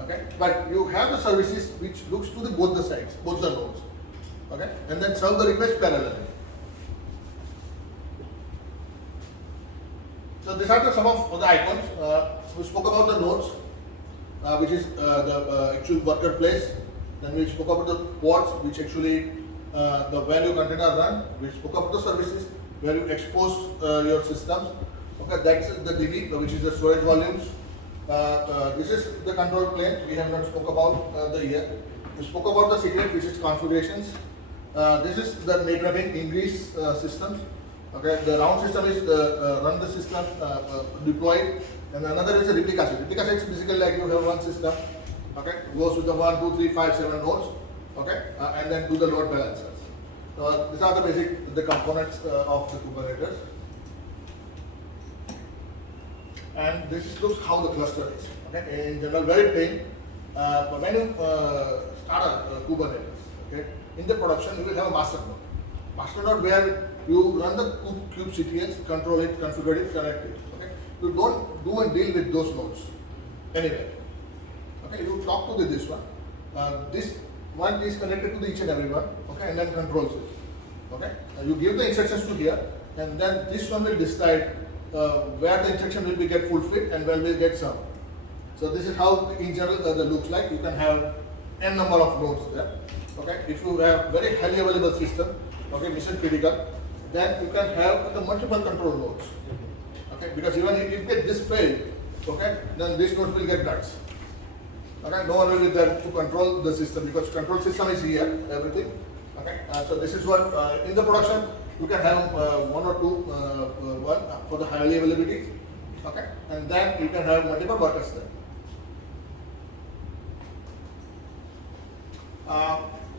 Okay, but you have the services which looks to the both the sides, both the nodes. Okay, and then serve the request parallelly. So these are some of the icons. We spoke about the nodes. which is the actual worker place. Then we spoke about the pods, which actually the where your container run. We spoke about the services where you expose your systems. Okay, that's the DB, which is the storage volumes. This is the control plane. We have not spoke about the year. We spoke about the secret, which is configurations. This is the networking increase systems. Okay, the round system is run the system deployed, and another is a replica set. Replica set is basically like you have one system. Okay, goes with the 1, 2, 3, 5, 7 nodes. Okay, and then do the load balancers. So these are the basic components of the Kubernetes. And this looks how the cluster is. Okay, in general, very plain. But when you start a Kubernetes, okay, in the production you will have a master node. Master node where you run the kubectls, control it, configure it, connect it. Okay, you don't do and deal with those nodes anyway. Okay, you talk to this one. This one is connected to each and every one. Okay, and then controls it. Okay, you give the instructions to here, and then this one will decide where the instruction will be get fulfilled and where will get served. So this is how in general the looks like. You can have n number of nodes there. Okay, if you have very highly available system, okay, mission critical, then you can have the multiple control nodes. Okay, because even if you get this failed, okay, then this node will get nuts. Okay, no one will be there to control the system because control system is here, everything. Okay, so this is what in the production you can have one or two, one for the highly availability. Okay, and then you can have multiple workers there.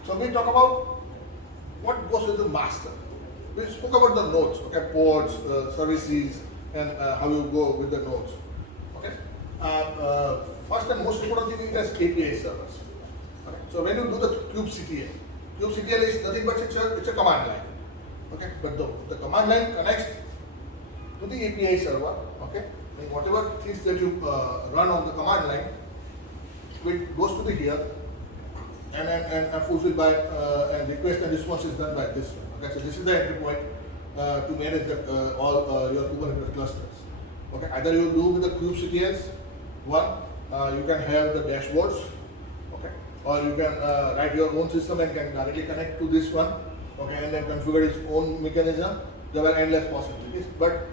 So we talk about what goes with the master. We spoke about the nodes, okay, pods, services, and how you go with the nodes. Okay. First and most important thing is API servers. Okay. So when you do the kubectl, kubectl is nothing but it's a command line. Okay, but the command line connects to the API server. Okay, and whatever things that you run on the command line, it goes to the here, and fulfilled by and request and response is done by this one. Okay, so this is the entry point to manage all your Kubernetes clusters. Okay, either you do with the kubectls, one you can have the dashboards, okay, or you can write your own system and can directly connect to this one, okay, and then configure its own mechanism. There are endless possibilities, but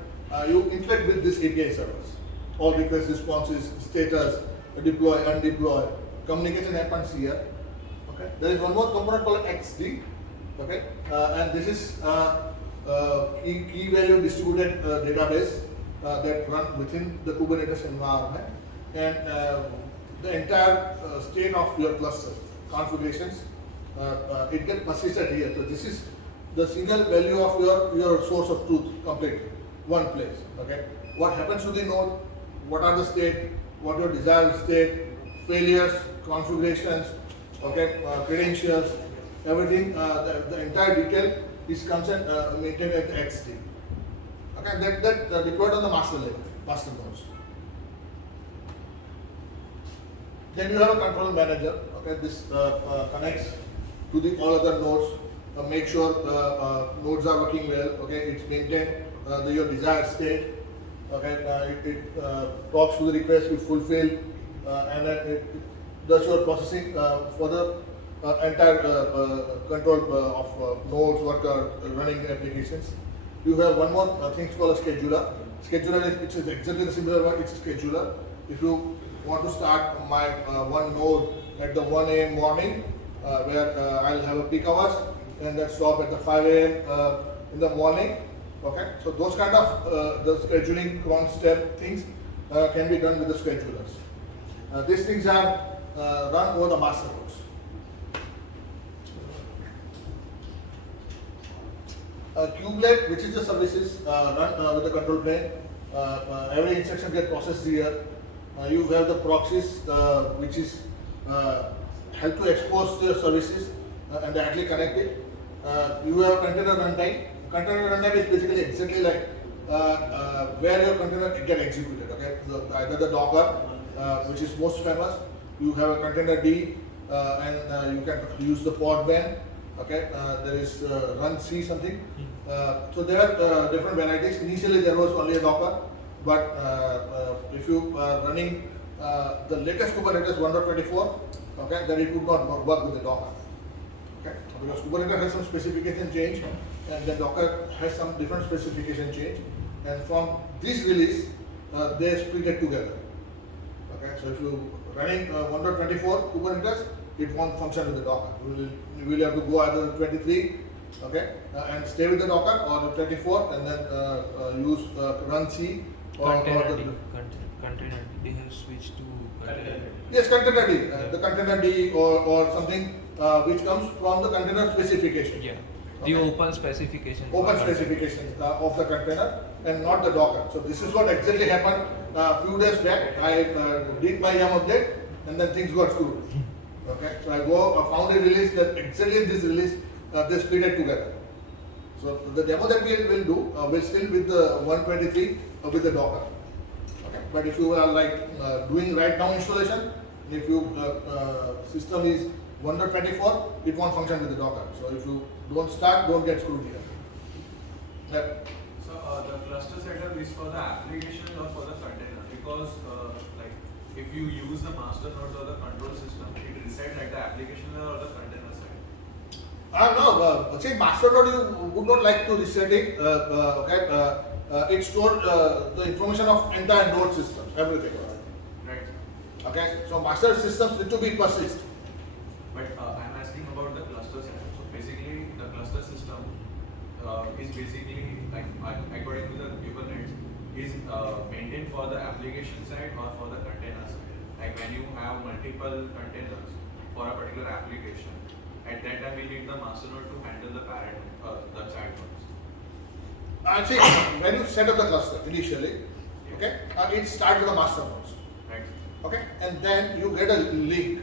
you interact with this API servers, all request responses, status, deploy, undeploy, communication happens here. Okay, there is one more component called XD, okay, and this is key value distributed database that run within the Kubernetes environment, and the entire state of your cluster configurations it gets persisted here. So this is the single value of your source of truth completely one place. Okay, what happens to the node, what are the state, what your desired state, failures, configurations, okay, credentials, everything, the entire detail is comes and maintained at the XD. Okay, that deployed on the master level, master nodes. Then you have a control manager. Okay, this connects to the all other nodes, make sure nodes are working well. Okay, it's maintained your desired state. Okay, it talks to the request you fulfill, and then it does your processing for the entire control of nodes, worker, running applications. You have one more thing called a scheduler. Scheduler is it's exactly the similar word. It's a scheduler. If you want to start my one node at the 1 a.m. morning, where I'll have a peak hours, and then stop at the 5 a.m. In the morning. Okay, so those kind of the scheduling one-step things can be done with the schedulers. These things are run over the master nodes. Kubelet, which is the services run with the control plane. Every instruction gets processed here. You have the proxies, which is help to expose the services and directly connect it. You have container runtime. Container runtime is basically exactly like where your container get executed. Okay, either the Docker, which is most famous. You have a container D, and you can use the Podman. Okay, there is run C something. So there are different varieties. Initially there was only a Docker, but if you are running the latest Kubernetes 1.24, okay, then it would not work with the Docker. Okay, because Kubernetes has some specification change, and then Docker has some different specification change, and from this release, they split it together. Okay, so if you running 1.24 Kubernetes, it won't function with the Docker. You will have to go either 23, okay, and stay with the Docker, or the 24 and then use run C or the Container. They have switched to container. yes, container D, the container D or something which comes from the container specification. Yeah. Okay. The open specification. Open specifications of the container and not the Docker. So this is what exactly happened a few days back. I did my YAM update and then things got screwed. Okay, so I found a release that exactly this release they split it together. So the demo that we will do will still with the 123 with the Docker. Okay, but if you are like doing right now installation, if your system is 1.24, it won't function with the Docker. So if you don't start, don't get screwed here. Yeah. So the cluster setup is for the application or for the container? Because like if you use the master nodes or the control system, it resides at the application layer or the container side. No, see, master node you would not like to reset it. Okay, it stores the information of entire node system, everything. Right. Okay, so master systems need to be persist. But I'm asking about the cluster setup. So basically, the cluster system is basically like according to the Kubernetes is maintained for the application side or for the container side. Like when you have multiple containers for a particular application, at that time we need the master node to handle the parent, the child nodes. See, when you set up the cluster initially, okay, it starts with the master nodes. Right. Okay, and then you get a link.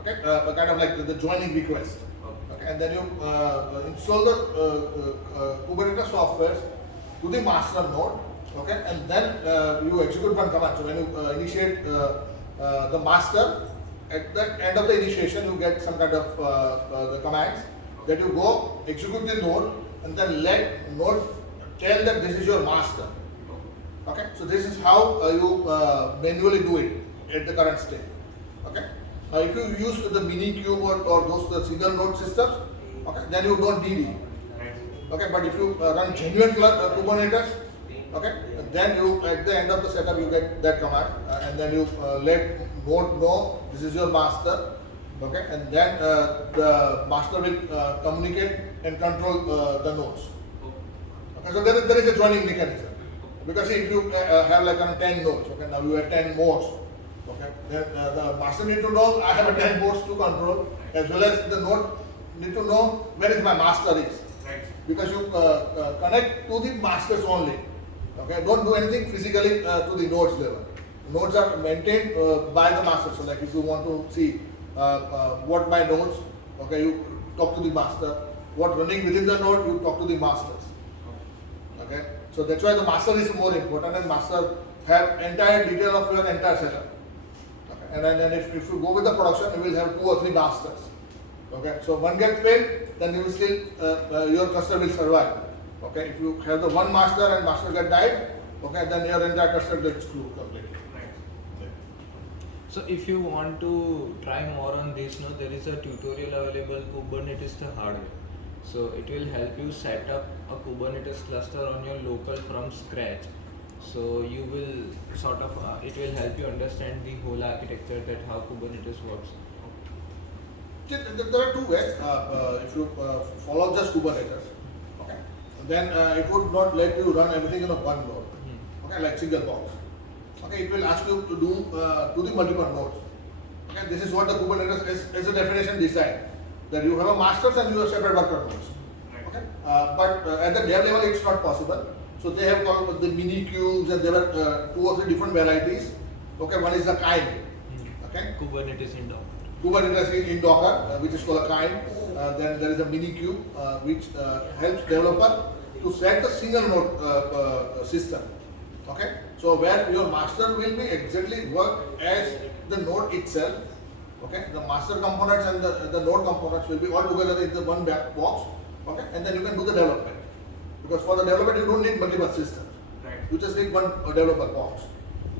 Okay, kind of like the joining request. Okay, and then you install the Kubernetes software to the master node. Okay, and then you execute one command. So when you initiate the master, at the end of the initiation, you get some kind of the commands that you go execute the node and then let node tell that this is your master. Okay, so this is how you manually do it at the current state. Okay. If you use the mini cube or those the single node systems, okay, then you don't need it. Okay, but if you run genuine Kubernetes, okay, then you at the end of the setup you get that command and then you let node know this is your master. Okay, and then the master will communicate and control the nodes. Okay, so there is a joining mechanism. Because if you have like 10 nodes, okay, now you have 10 modes. Okay, then the master need to know I have a 10 modes to control, as well as the node need to know where is my master is. Right. Because you connect to the masters only. Okay, don't do anything physically to the nodes level. Nodes are maintained by the master. So like if you want to see what my nodes, okay, you talk to the master. What running within the node, you talk to the masters. Okay, so that's why the master is more important, and master have entire detail of your entire setup. Okay, and then if you go with the production, you will have 2 or 3 masters. Okay, so one gets failed, then you will still your cluster will survive. Okay, if you have the one master and master get died, okay, then your entire cluster gets screwed completely. So if you want to try more on this, there is a tutorial available, Kubernetes the hardware. So it will help you set up a Kubernetes cluster on your local from scratch. So you will sort of, it will help you understand the whole architecture, that how Kubernetes works. There are 2 ways. If you follow just Kubernetes, okay, then it would not let you run everything in a one node. Okay, like single box. Okay, it will ask you to do to the multiple nodes. Okay, this is what the Kubernetes is a definition design, that you have a masters and you have separate worker nodes. Okay, but at the dev level it's not possible. So they have called the mini cubes, and there were 2 or 3 different varieties. Okay, one is the kind. Okay, Kubernetes in Docker. Kubernetes in Docker, which is called a kind. Then there is a mini cube, which helps developer to set the single node system. Okay, so where your master will be exactly work as the node itself. Okay, the master components and the node components will be all together in the one box. Okay, and then you can do the development. Because for the development you don't need multiple systems. Right. You just need one developer box.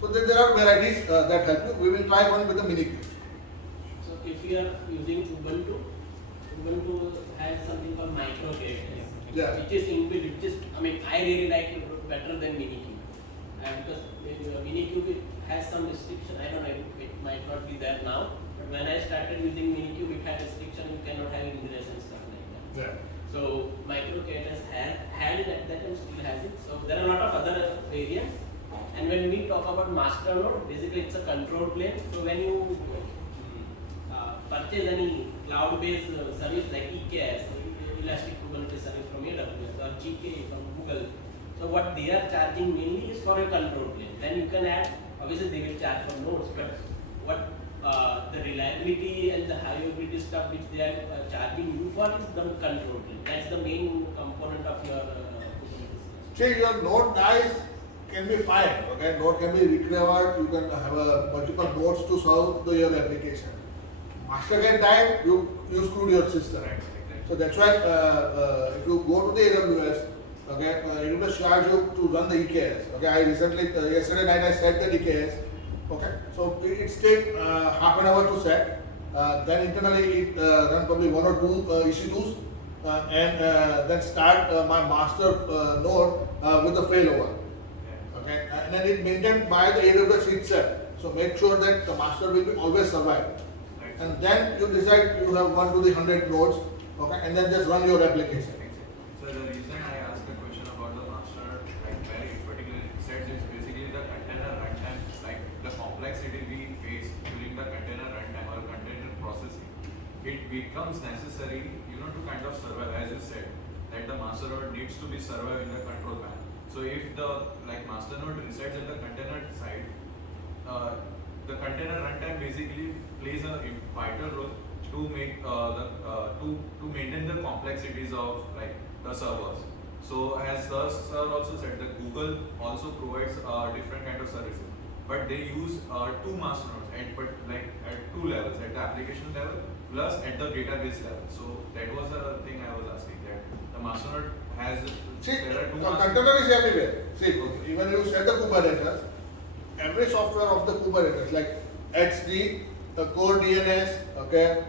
So there are varieties that help you. We will try one with the mini queue. So if you are using Ubuntu, Ubuntu has something called micro KS, Yeah. which is inbuilt. Which is, I mean, I really like it better than minikube, because minikube it has some restriction. I don't know, it might not be there now, but when I started using minikube, it had restriction. You cannot have ingress and stuff like that. Yeah. So micro KS had it at that time, still has it. So there are a lot of other variants. And when we talk about master node, basically it's a control plane. So when you purchase any cloud-based service like EKS, Elastic Kubernetes service from AWS or GK from Google, so what they are charging mainly is for a control plane. Then you can add, obviously they will charge for nodes, but what the reliability and the high availability stuff which they are charging you for is the control plane. That's the main component of your Kubernetes. See, your node dies can be fine, okay? Node can be recovered, you can have multiple nodes to serve your application. Master get died, you screwed your system. So that's why if you go to the AWS, okay, AWS charge you to run the EKS. Okay, I recently, yesterday night I set the EKS. Okay, so it takes half an hour to set. Then internally it run probably one or two EC2s and then start my master node with the failover. Okay, and then it maintained by the AWS itself. So make sure that the master will be always survive. And then you decide you have 1 to the 100 nodes, okay, and then just run your application. So the reason I asked the question about the master, like very particularly said, is basically the container runtime, like the complexity we face during the container runtime or container processing. It becomes necessary, to kind of survive, as you said, that the master node needs to be survived in the control panel. So if the master node resides at the container side, the container runtime basically plays a vital role to make to maintain the complexities of the servers. So as the sir also said, that Google also provides different kind of services, but they use two master nodes at two levels, at the application level plus at the database level. So that was the thing I was asking, that the master node has there are two the container is everywhere. See, even you set the Kubernetes, every software of the Kubernetes like XD, core DNS, okay,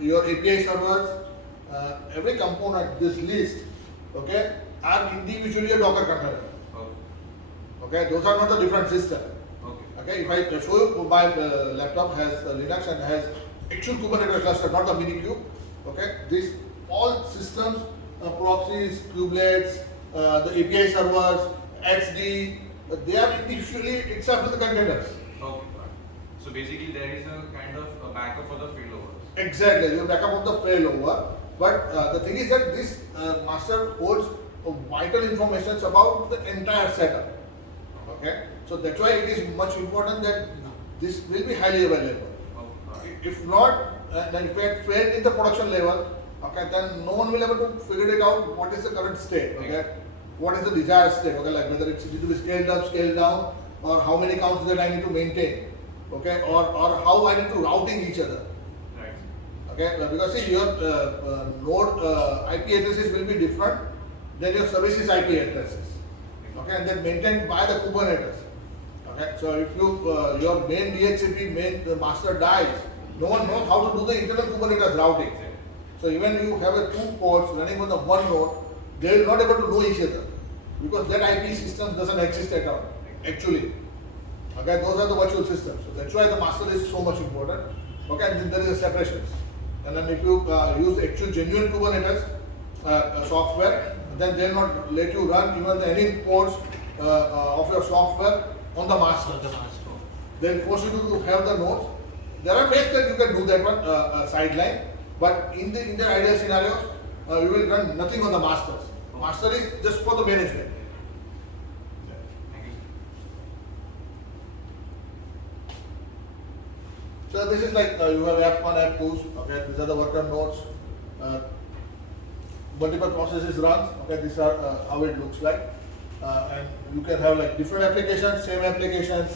your API servers, every component, this list, okay, are individually a Docker container. Okay, those are not a different system. Okay, if I show you, my laptop has Linux and has actual Kubernetes cluster, not the minikube. Okay, these all systems, proxies, kubelets, the API servers, XD, they are individually itself with the containers. Okay, so basically there is a kind of a backup for the failovers. Exactly, you backup of the failover. But the thing is that this master holds vital information about the entire setup. Okay, so that's why it is much important that this will be highly available. If not, then if it failed in the production level, okay, then no one will be able to figure it out what is the current state. Okay, what is the desired state? Okay, like whether it's need to be scaled up, scaled down, or how many counts that I need to maintain. Okay, or how I need to routing each other. Okay, because see your node IP addresses will be different than your services IP addresses. Okay, and then maintained by the Kubernetes. Okay, so if you your main DHCP master dies, no one knows how to do the internal Kubernetes routing. So even you have a two pods running on the one node, they will not able to know each other because that IP system doesn't exist at all. Actually, okay, those are the virtual systems. So that's why the master is so much important. Okay, and then there is a separations. And then if you use actual genuine Kubernetes software, then they will not let you run even any pods of your software on the master. They will force you to have the nodes. There are ways that you can do that one sideline, but in the ideal scenarios, you will run nothing on the masters. Master is just for the management. So this is like you have app 1, app 2, okay, these are the worker nodes. Multiple processes runs, okay, these are how it looks like. And you can have like different applications, same applications,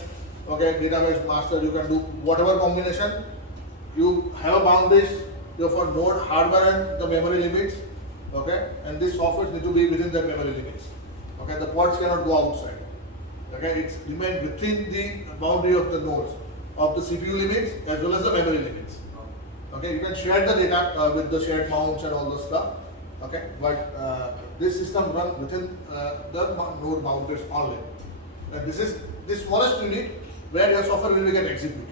okay, database master, you can do whatever combination. You have boundaries, you for node hardware and the memory limits, okay, and these softwares need to be within the memory limits. Okay, the pods cannot go outside. Okay, it's remained within the boundary of the nodes of the CPU limits as well as the memory limits. Okay, you can share the data with the shared mounts and all those stuff. Okay, but this system runs within the node boundaries only. And this is the smallest unit where your software will get executed.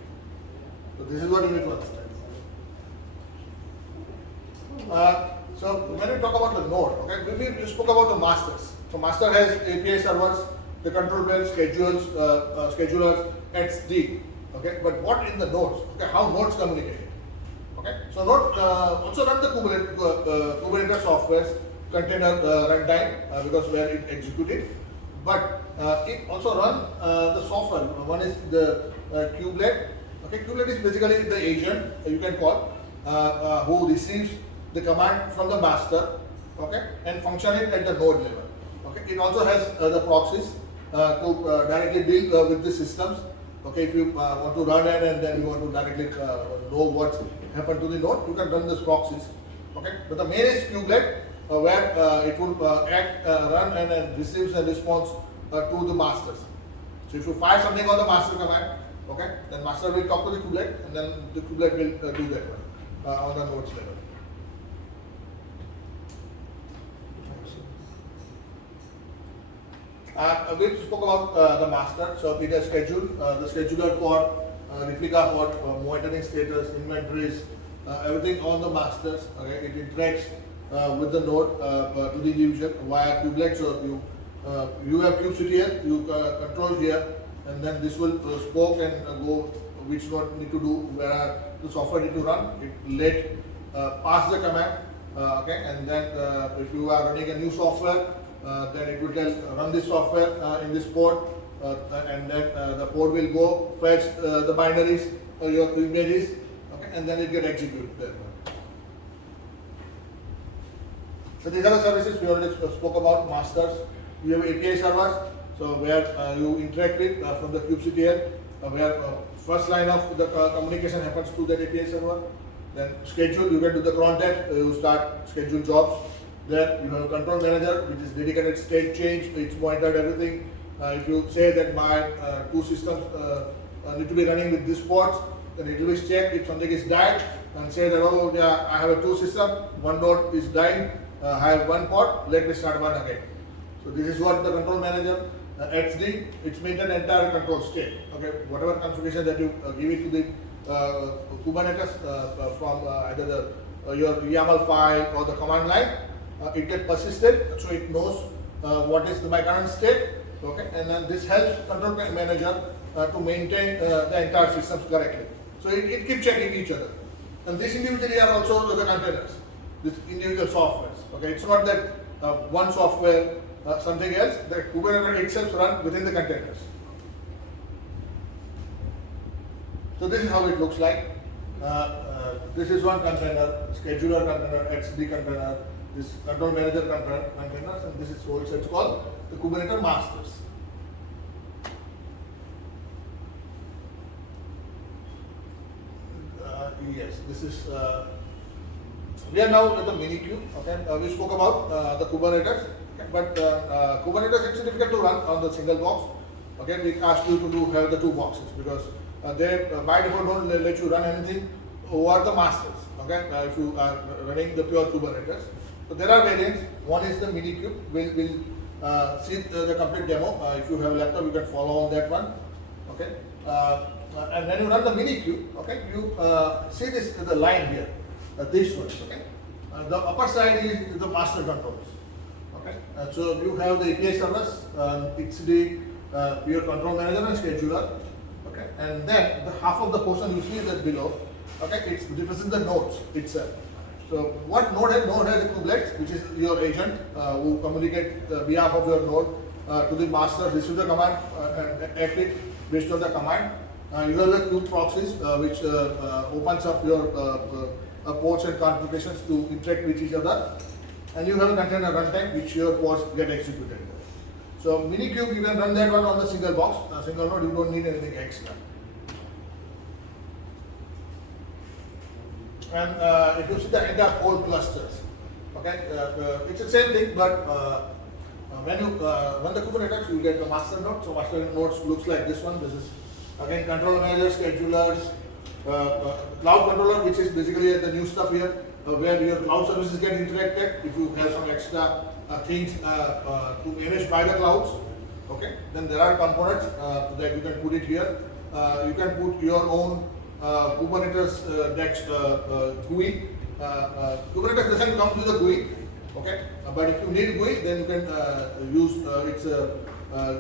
So this is what you need to understand. So when we talk about the node, okay, we spoke about the masters. So master has API servers, the control plane, schedules, schedulers, XD. Okay, but what in the nodes? Okay, how nodes communicate? Okay, so node also run the Kubernetes software's container runtime because where it executed, but it also run the software. One is the kubelet. Okay, kubelet is basically the agent you can call who receives the command from the master, okay, and function it at the node level. Okay, it also has the proxies to directly deal with the systems. Okay, if you want to run it and then you want to directly know what's happened to the node, you can run these proxies. Okay, but the main is kubelet where it will run and then receives a response to the masters. So if you fire something on the master command, okay, then master will talk to the kubelet and then the kubelet will do that one on the nodes level. We spoke about the master, so it has schedule, the scheduler pod, replica pod, monitoring status, inventories, everything on the masters. Okay, it interacts with the node to the individual via kubelet. So you have kubectl, you control here, and then this will spoke and go which node need to do, where the software need to run. It let pass the command, okay, and then if you are running a new software. Then it will tell run this software in this port, and then the port will go fetch the binaries or your images, okay, and then it get executed there. So these are the services we already spoke about. Masters, we have API servers, so where you interact with from the kubectl, where first line of the communication happens to that API server. Then schedule, you can do the cron test, you start schedule jobs. There you have a control manager which is dedicated state change, it's monitored everything. If you say that my two systems need to be running with these ports, then it will be checked if something is died and say that, oh yeah, I have a two system, one node is dying, I have one port, let me start one again. So this is what the control manager XD, it's maintain entire control state. Okay, whatever configuration that you give it to the Kubernetes from either your YAML file or the command line. It gets persisted, so it knows what is my current state, okay, and then this helps control manager to maintain the entire systems correctly. So it keeps checking each other, and this individually are also the containers, this individual softwares. Okay, it's not that one software something else. The Kubernetes itself run within the containers. So this is how it looks like. This is one container, scheduler container, XD container. This control manager containers, and this is so it's called the Kubernetes masters. Yes, this is. We are now at the mini cube. Okay, we spoke about the Kubernetes, okay, but Kubernetes it's difficult to run on the single box. Okay, we asked you to have the two boxes because they by default don't let you run anything over the masters. Okay, if you are running the pure Kubernetes. So there are variants. One is the mini cube. We'll see the complete demo. If you have a laptop, you can follow on that one. Okay. And when you run the mini cube, okay, you see this the line here. This one. Okay. The upper side is the master controls. Okay. So you have the API servers. It's the your control manager and scheduler. Okay. And then the half of the portion you see that below. Okay. It represents the nodes itself. So what node has? Node has a kubelet, which is your agent who communicate the behalf of your node to the master, receive the command and act it based on the command. You have the kube proxies, which opens up your ports and configurations to interact with each other. And you have a container runtime, which your ports get executed. So mini cube, you can run that one on the single box, single node. You don't need anything extra. And if you see the entire whole clusters, okay, it's the same thing, but when the Kubernetes, you get the master node. So master nodes looks like this one. This is again control manager, schedulers, cloud controller, which is basically the new stuff here, where your cloud services get interacted. If you have some extra things to manage by the clouds, okay, then there are components that you can put it here. You can put your own Kubernetes Dex GUI. Kubernetes doesn't come with a GUI, okay, but if you need GUI, then you can use its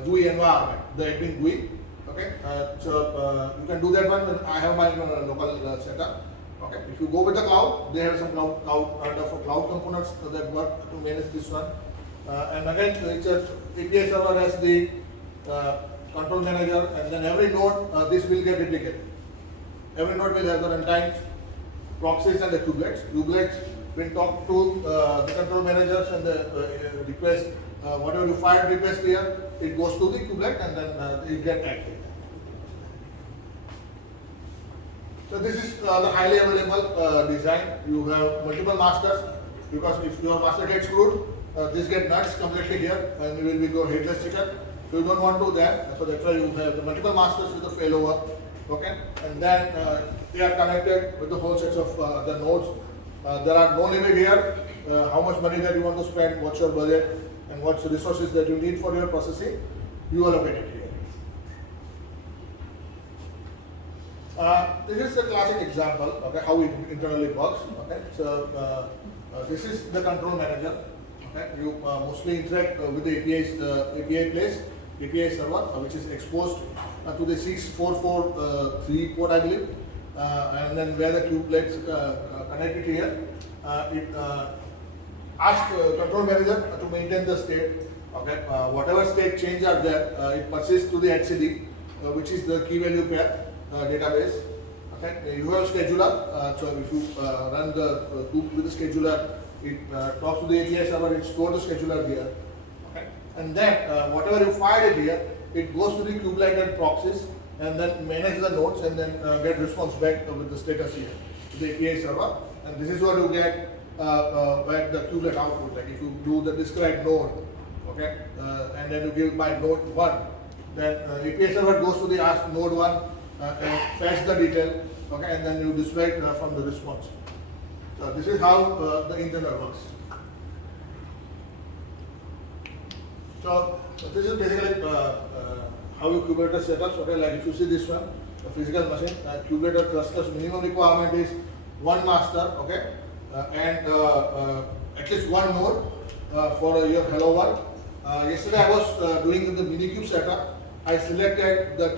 GUI environment, the admin GUI. Okay, so you can do that one. I have my local setup. Okay, if you go with the cloud, they have some cloud components that work to manage this one. And again, it's a API server has the control manager, and then every node this will get replicated. Every node will have the runtimes, proxies, and the kubelets. Kubelets will talk to the control managers and the request. Whatever you fired request here, it goes to the kubelet, and then it get active. So this is the highly available design. You have multiple masters, because if your master gets screwed, this get nuts completely here, and you will be go headless chicken. So you don't want to do that. So that's why you have the multiple masters with the failover. Okay, and then they are connected with the whole sets of the nodes. There are no limit here. How much money that you want to spend, what's your budget, and what's the resources that you need for your processing, you allocate it here. This is a classic example, okay, how it internally works. Okay, so this is the control manager. Okay, you mostly interact with the APIs, API place, API server, which is exposed to the 6443 port, I believe, and then where the kubelets connected here, it asks control manager to maintain the state. Okay, whatever state change are there, it persists to the HCD, which is the key value pair database. Okay, you have a scheduler, so if you run the loop with the scheduler, it talks to the API server, it stores the scheduler here. Okay, and then whatever you fired it here, it goes to the kubelet and proxies, and then manage the nodes, and then get response back with the status here to the API server. And this is what you get back the kubelet output. Like if you do the describe node, okay, and then you give by node 1, then API server goes to the ask node 1 and fetch the detail, okay, and then you display it from the response. So this is how the internal works. So this is basically how you Kubernetes setups. Okay, like if you see this one, the physical machine, Kubernetes clusters minimum requirement is one master, okay, and at least one node for your hello world. Yesterday I was doing the minikube setup. I selected the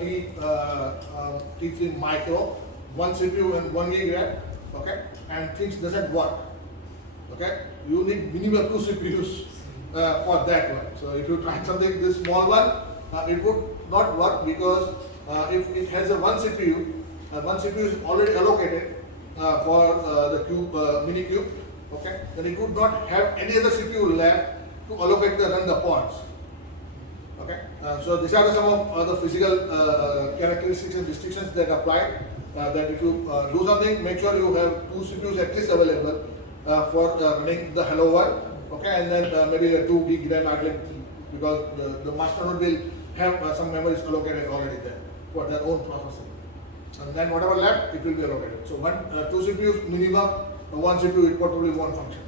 T3 micro, one CPU and 1 gig RAM, okay, and things doesn't work. Okay, you need minimum 2 CPUs for that one. So if you try something this small one, it would not work, because if it has a one CPU is already allocated for the minikube, okay, then it would not have any other CPU left to allocate the run the pods. Okay, so these are some of the physical characteristics and restrictions that apply. That if you do something, make sure you have 2 CPUs at least available for running the hello world. Okay, and then maybe a 2 gig RAM idling, because the master node will have some memories allocated already there for their own processing. And then whatever left, it will be allocated. So 2 CPUs minimum, 1 CPU it probably won't function.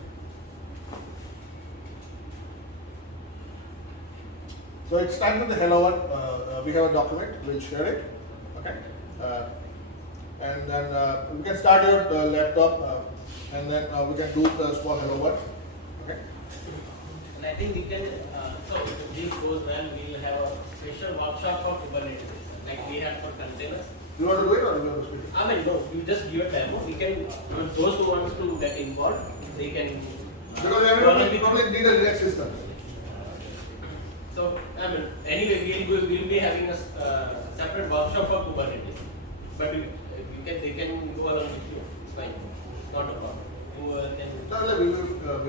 So it's time for the hello world. We have a document, we'll share it. Okay, and then we can start your laptop, and then we can do the small hello world. Okay. And I think we can, so if this goes well, we'll have a special workshop for Kubernetes, like we have for containers. You want to do it or you want to speak it? I mean, no, you just give a demo. We can, those who want to get involved, they can. Because everyone probably need a Linux system. So, I mean, anyway, we'll be having a separate workshop for Kubernetes. But they can go along with you. It's fine. Not a problem. We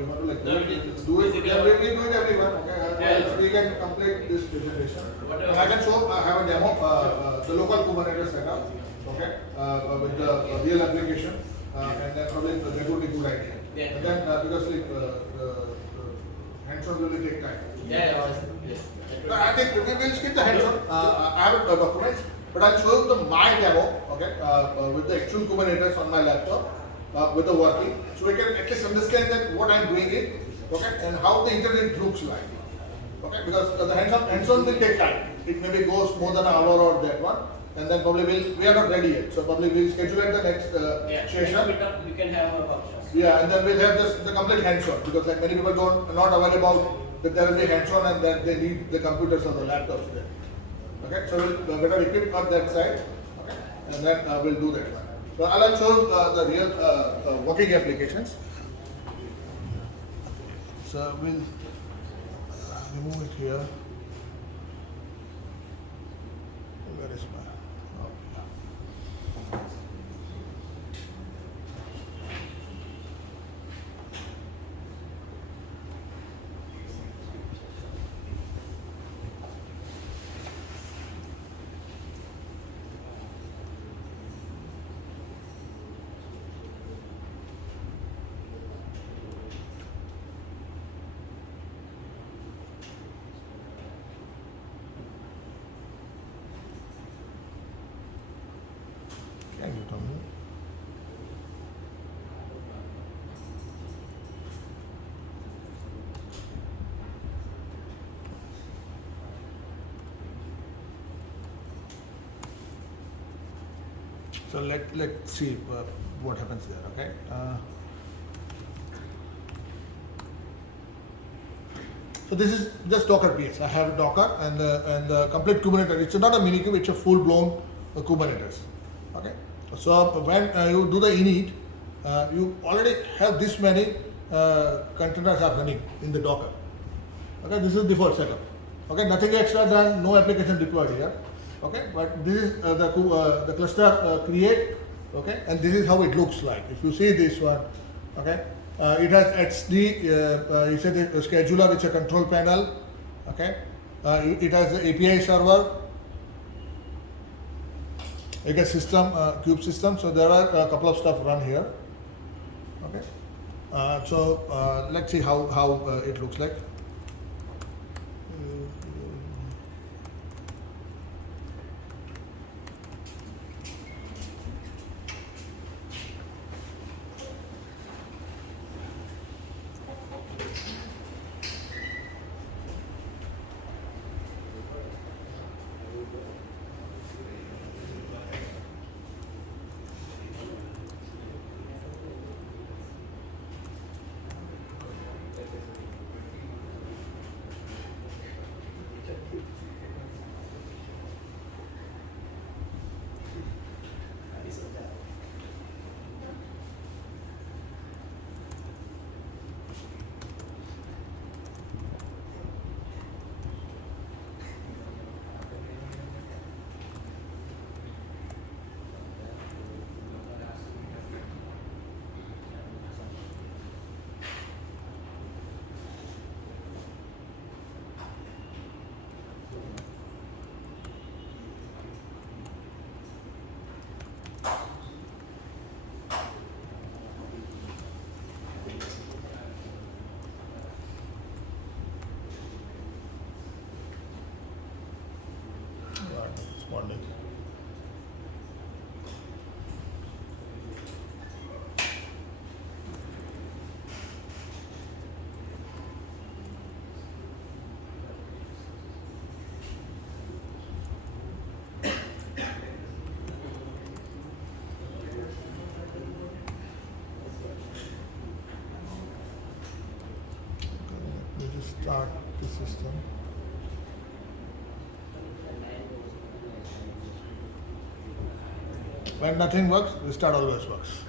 want to like do it. We do it everyone. Okay, we can complete this presentation. And I can show. I have a demo. The local Kubernetes setup. Okay, with the real application, and then probably that would be good idea. Yeah. And then because like hands-on will take time. Yes. I think we will skip the hands-on. I have a document, but I'll show you my demo, okay, with the actual Kubernetes on my laptop, with the working, so we can at least understand that what I'm doing it, okay, and how the internet looks like, okay, because the hands-on will take time. It maybe goes more than an hour or that one, and then probably we are not ready yet, so probably we'll schedule at the next session. We can have a workshop. Yeah, and then we'll have just the complete hands-on, because like many people are not aware about that there will be hands-on and that they need the computers or the laptops there. Okay, so we'll better equip on that side, okay, and then we'll do that one. So I'll show the real working applications. So we'll remove it here. Where is my? Oh, yeah. Thank you, Tommy. So let's see what happens there. Okay. So this is just Docker PS. I have Docker and the complete Kubernetes. It's not a mini kube. It's a full blown Kubernetes. Okay. So when you do the init, you already have this many containers are running in the Docker. Okay, this is default setup. Okay, nothing extra done, no application deployed here. Okay, but this is the cluster create. Okay, and this is how it looks like. If you see this one, okay, it has XD. It's a scheduler. It's a control panel. Okay, it has the API server. EKS system, kube system. So there are a couple of stuff run here. Okay. So let's see how it looks like. Responding. Let me just start the system. When nothing works, restart always works.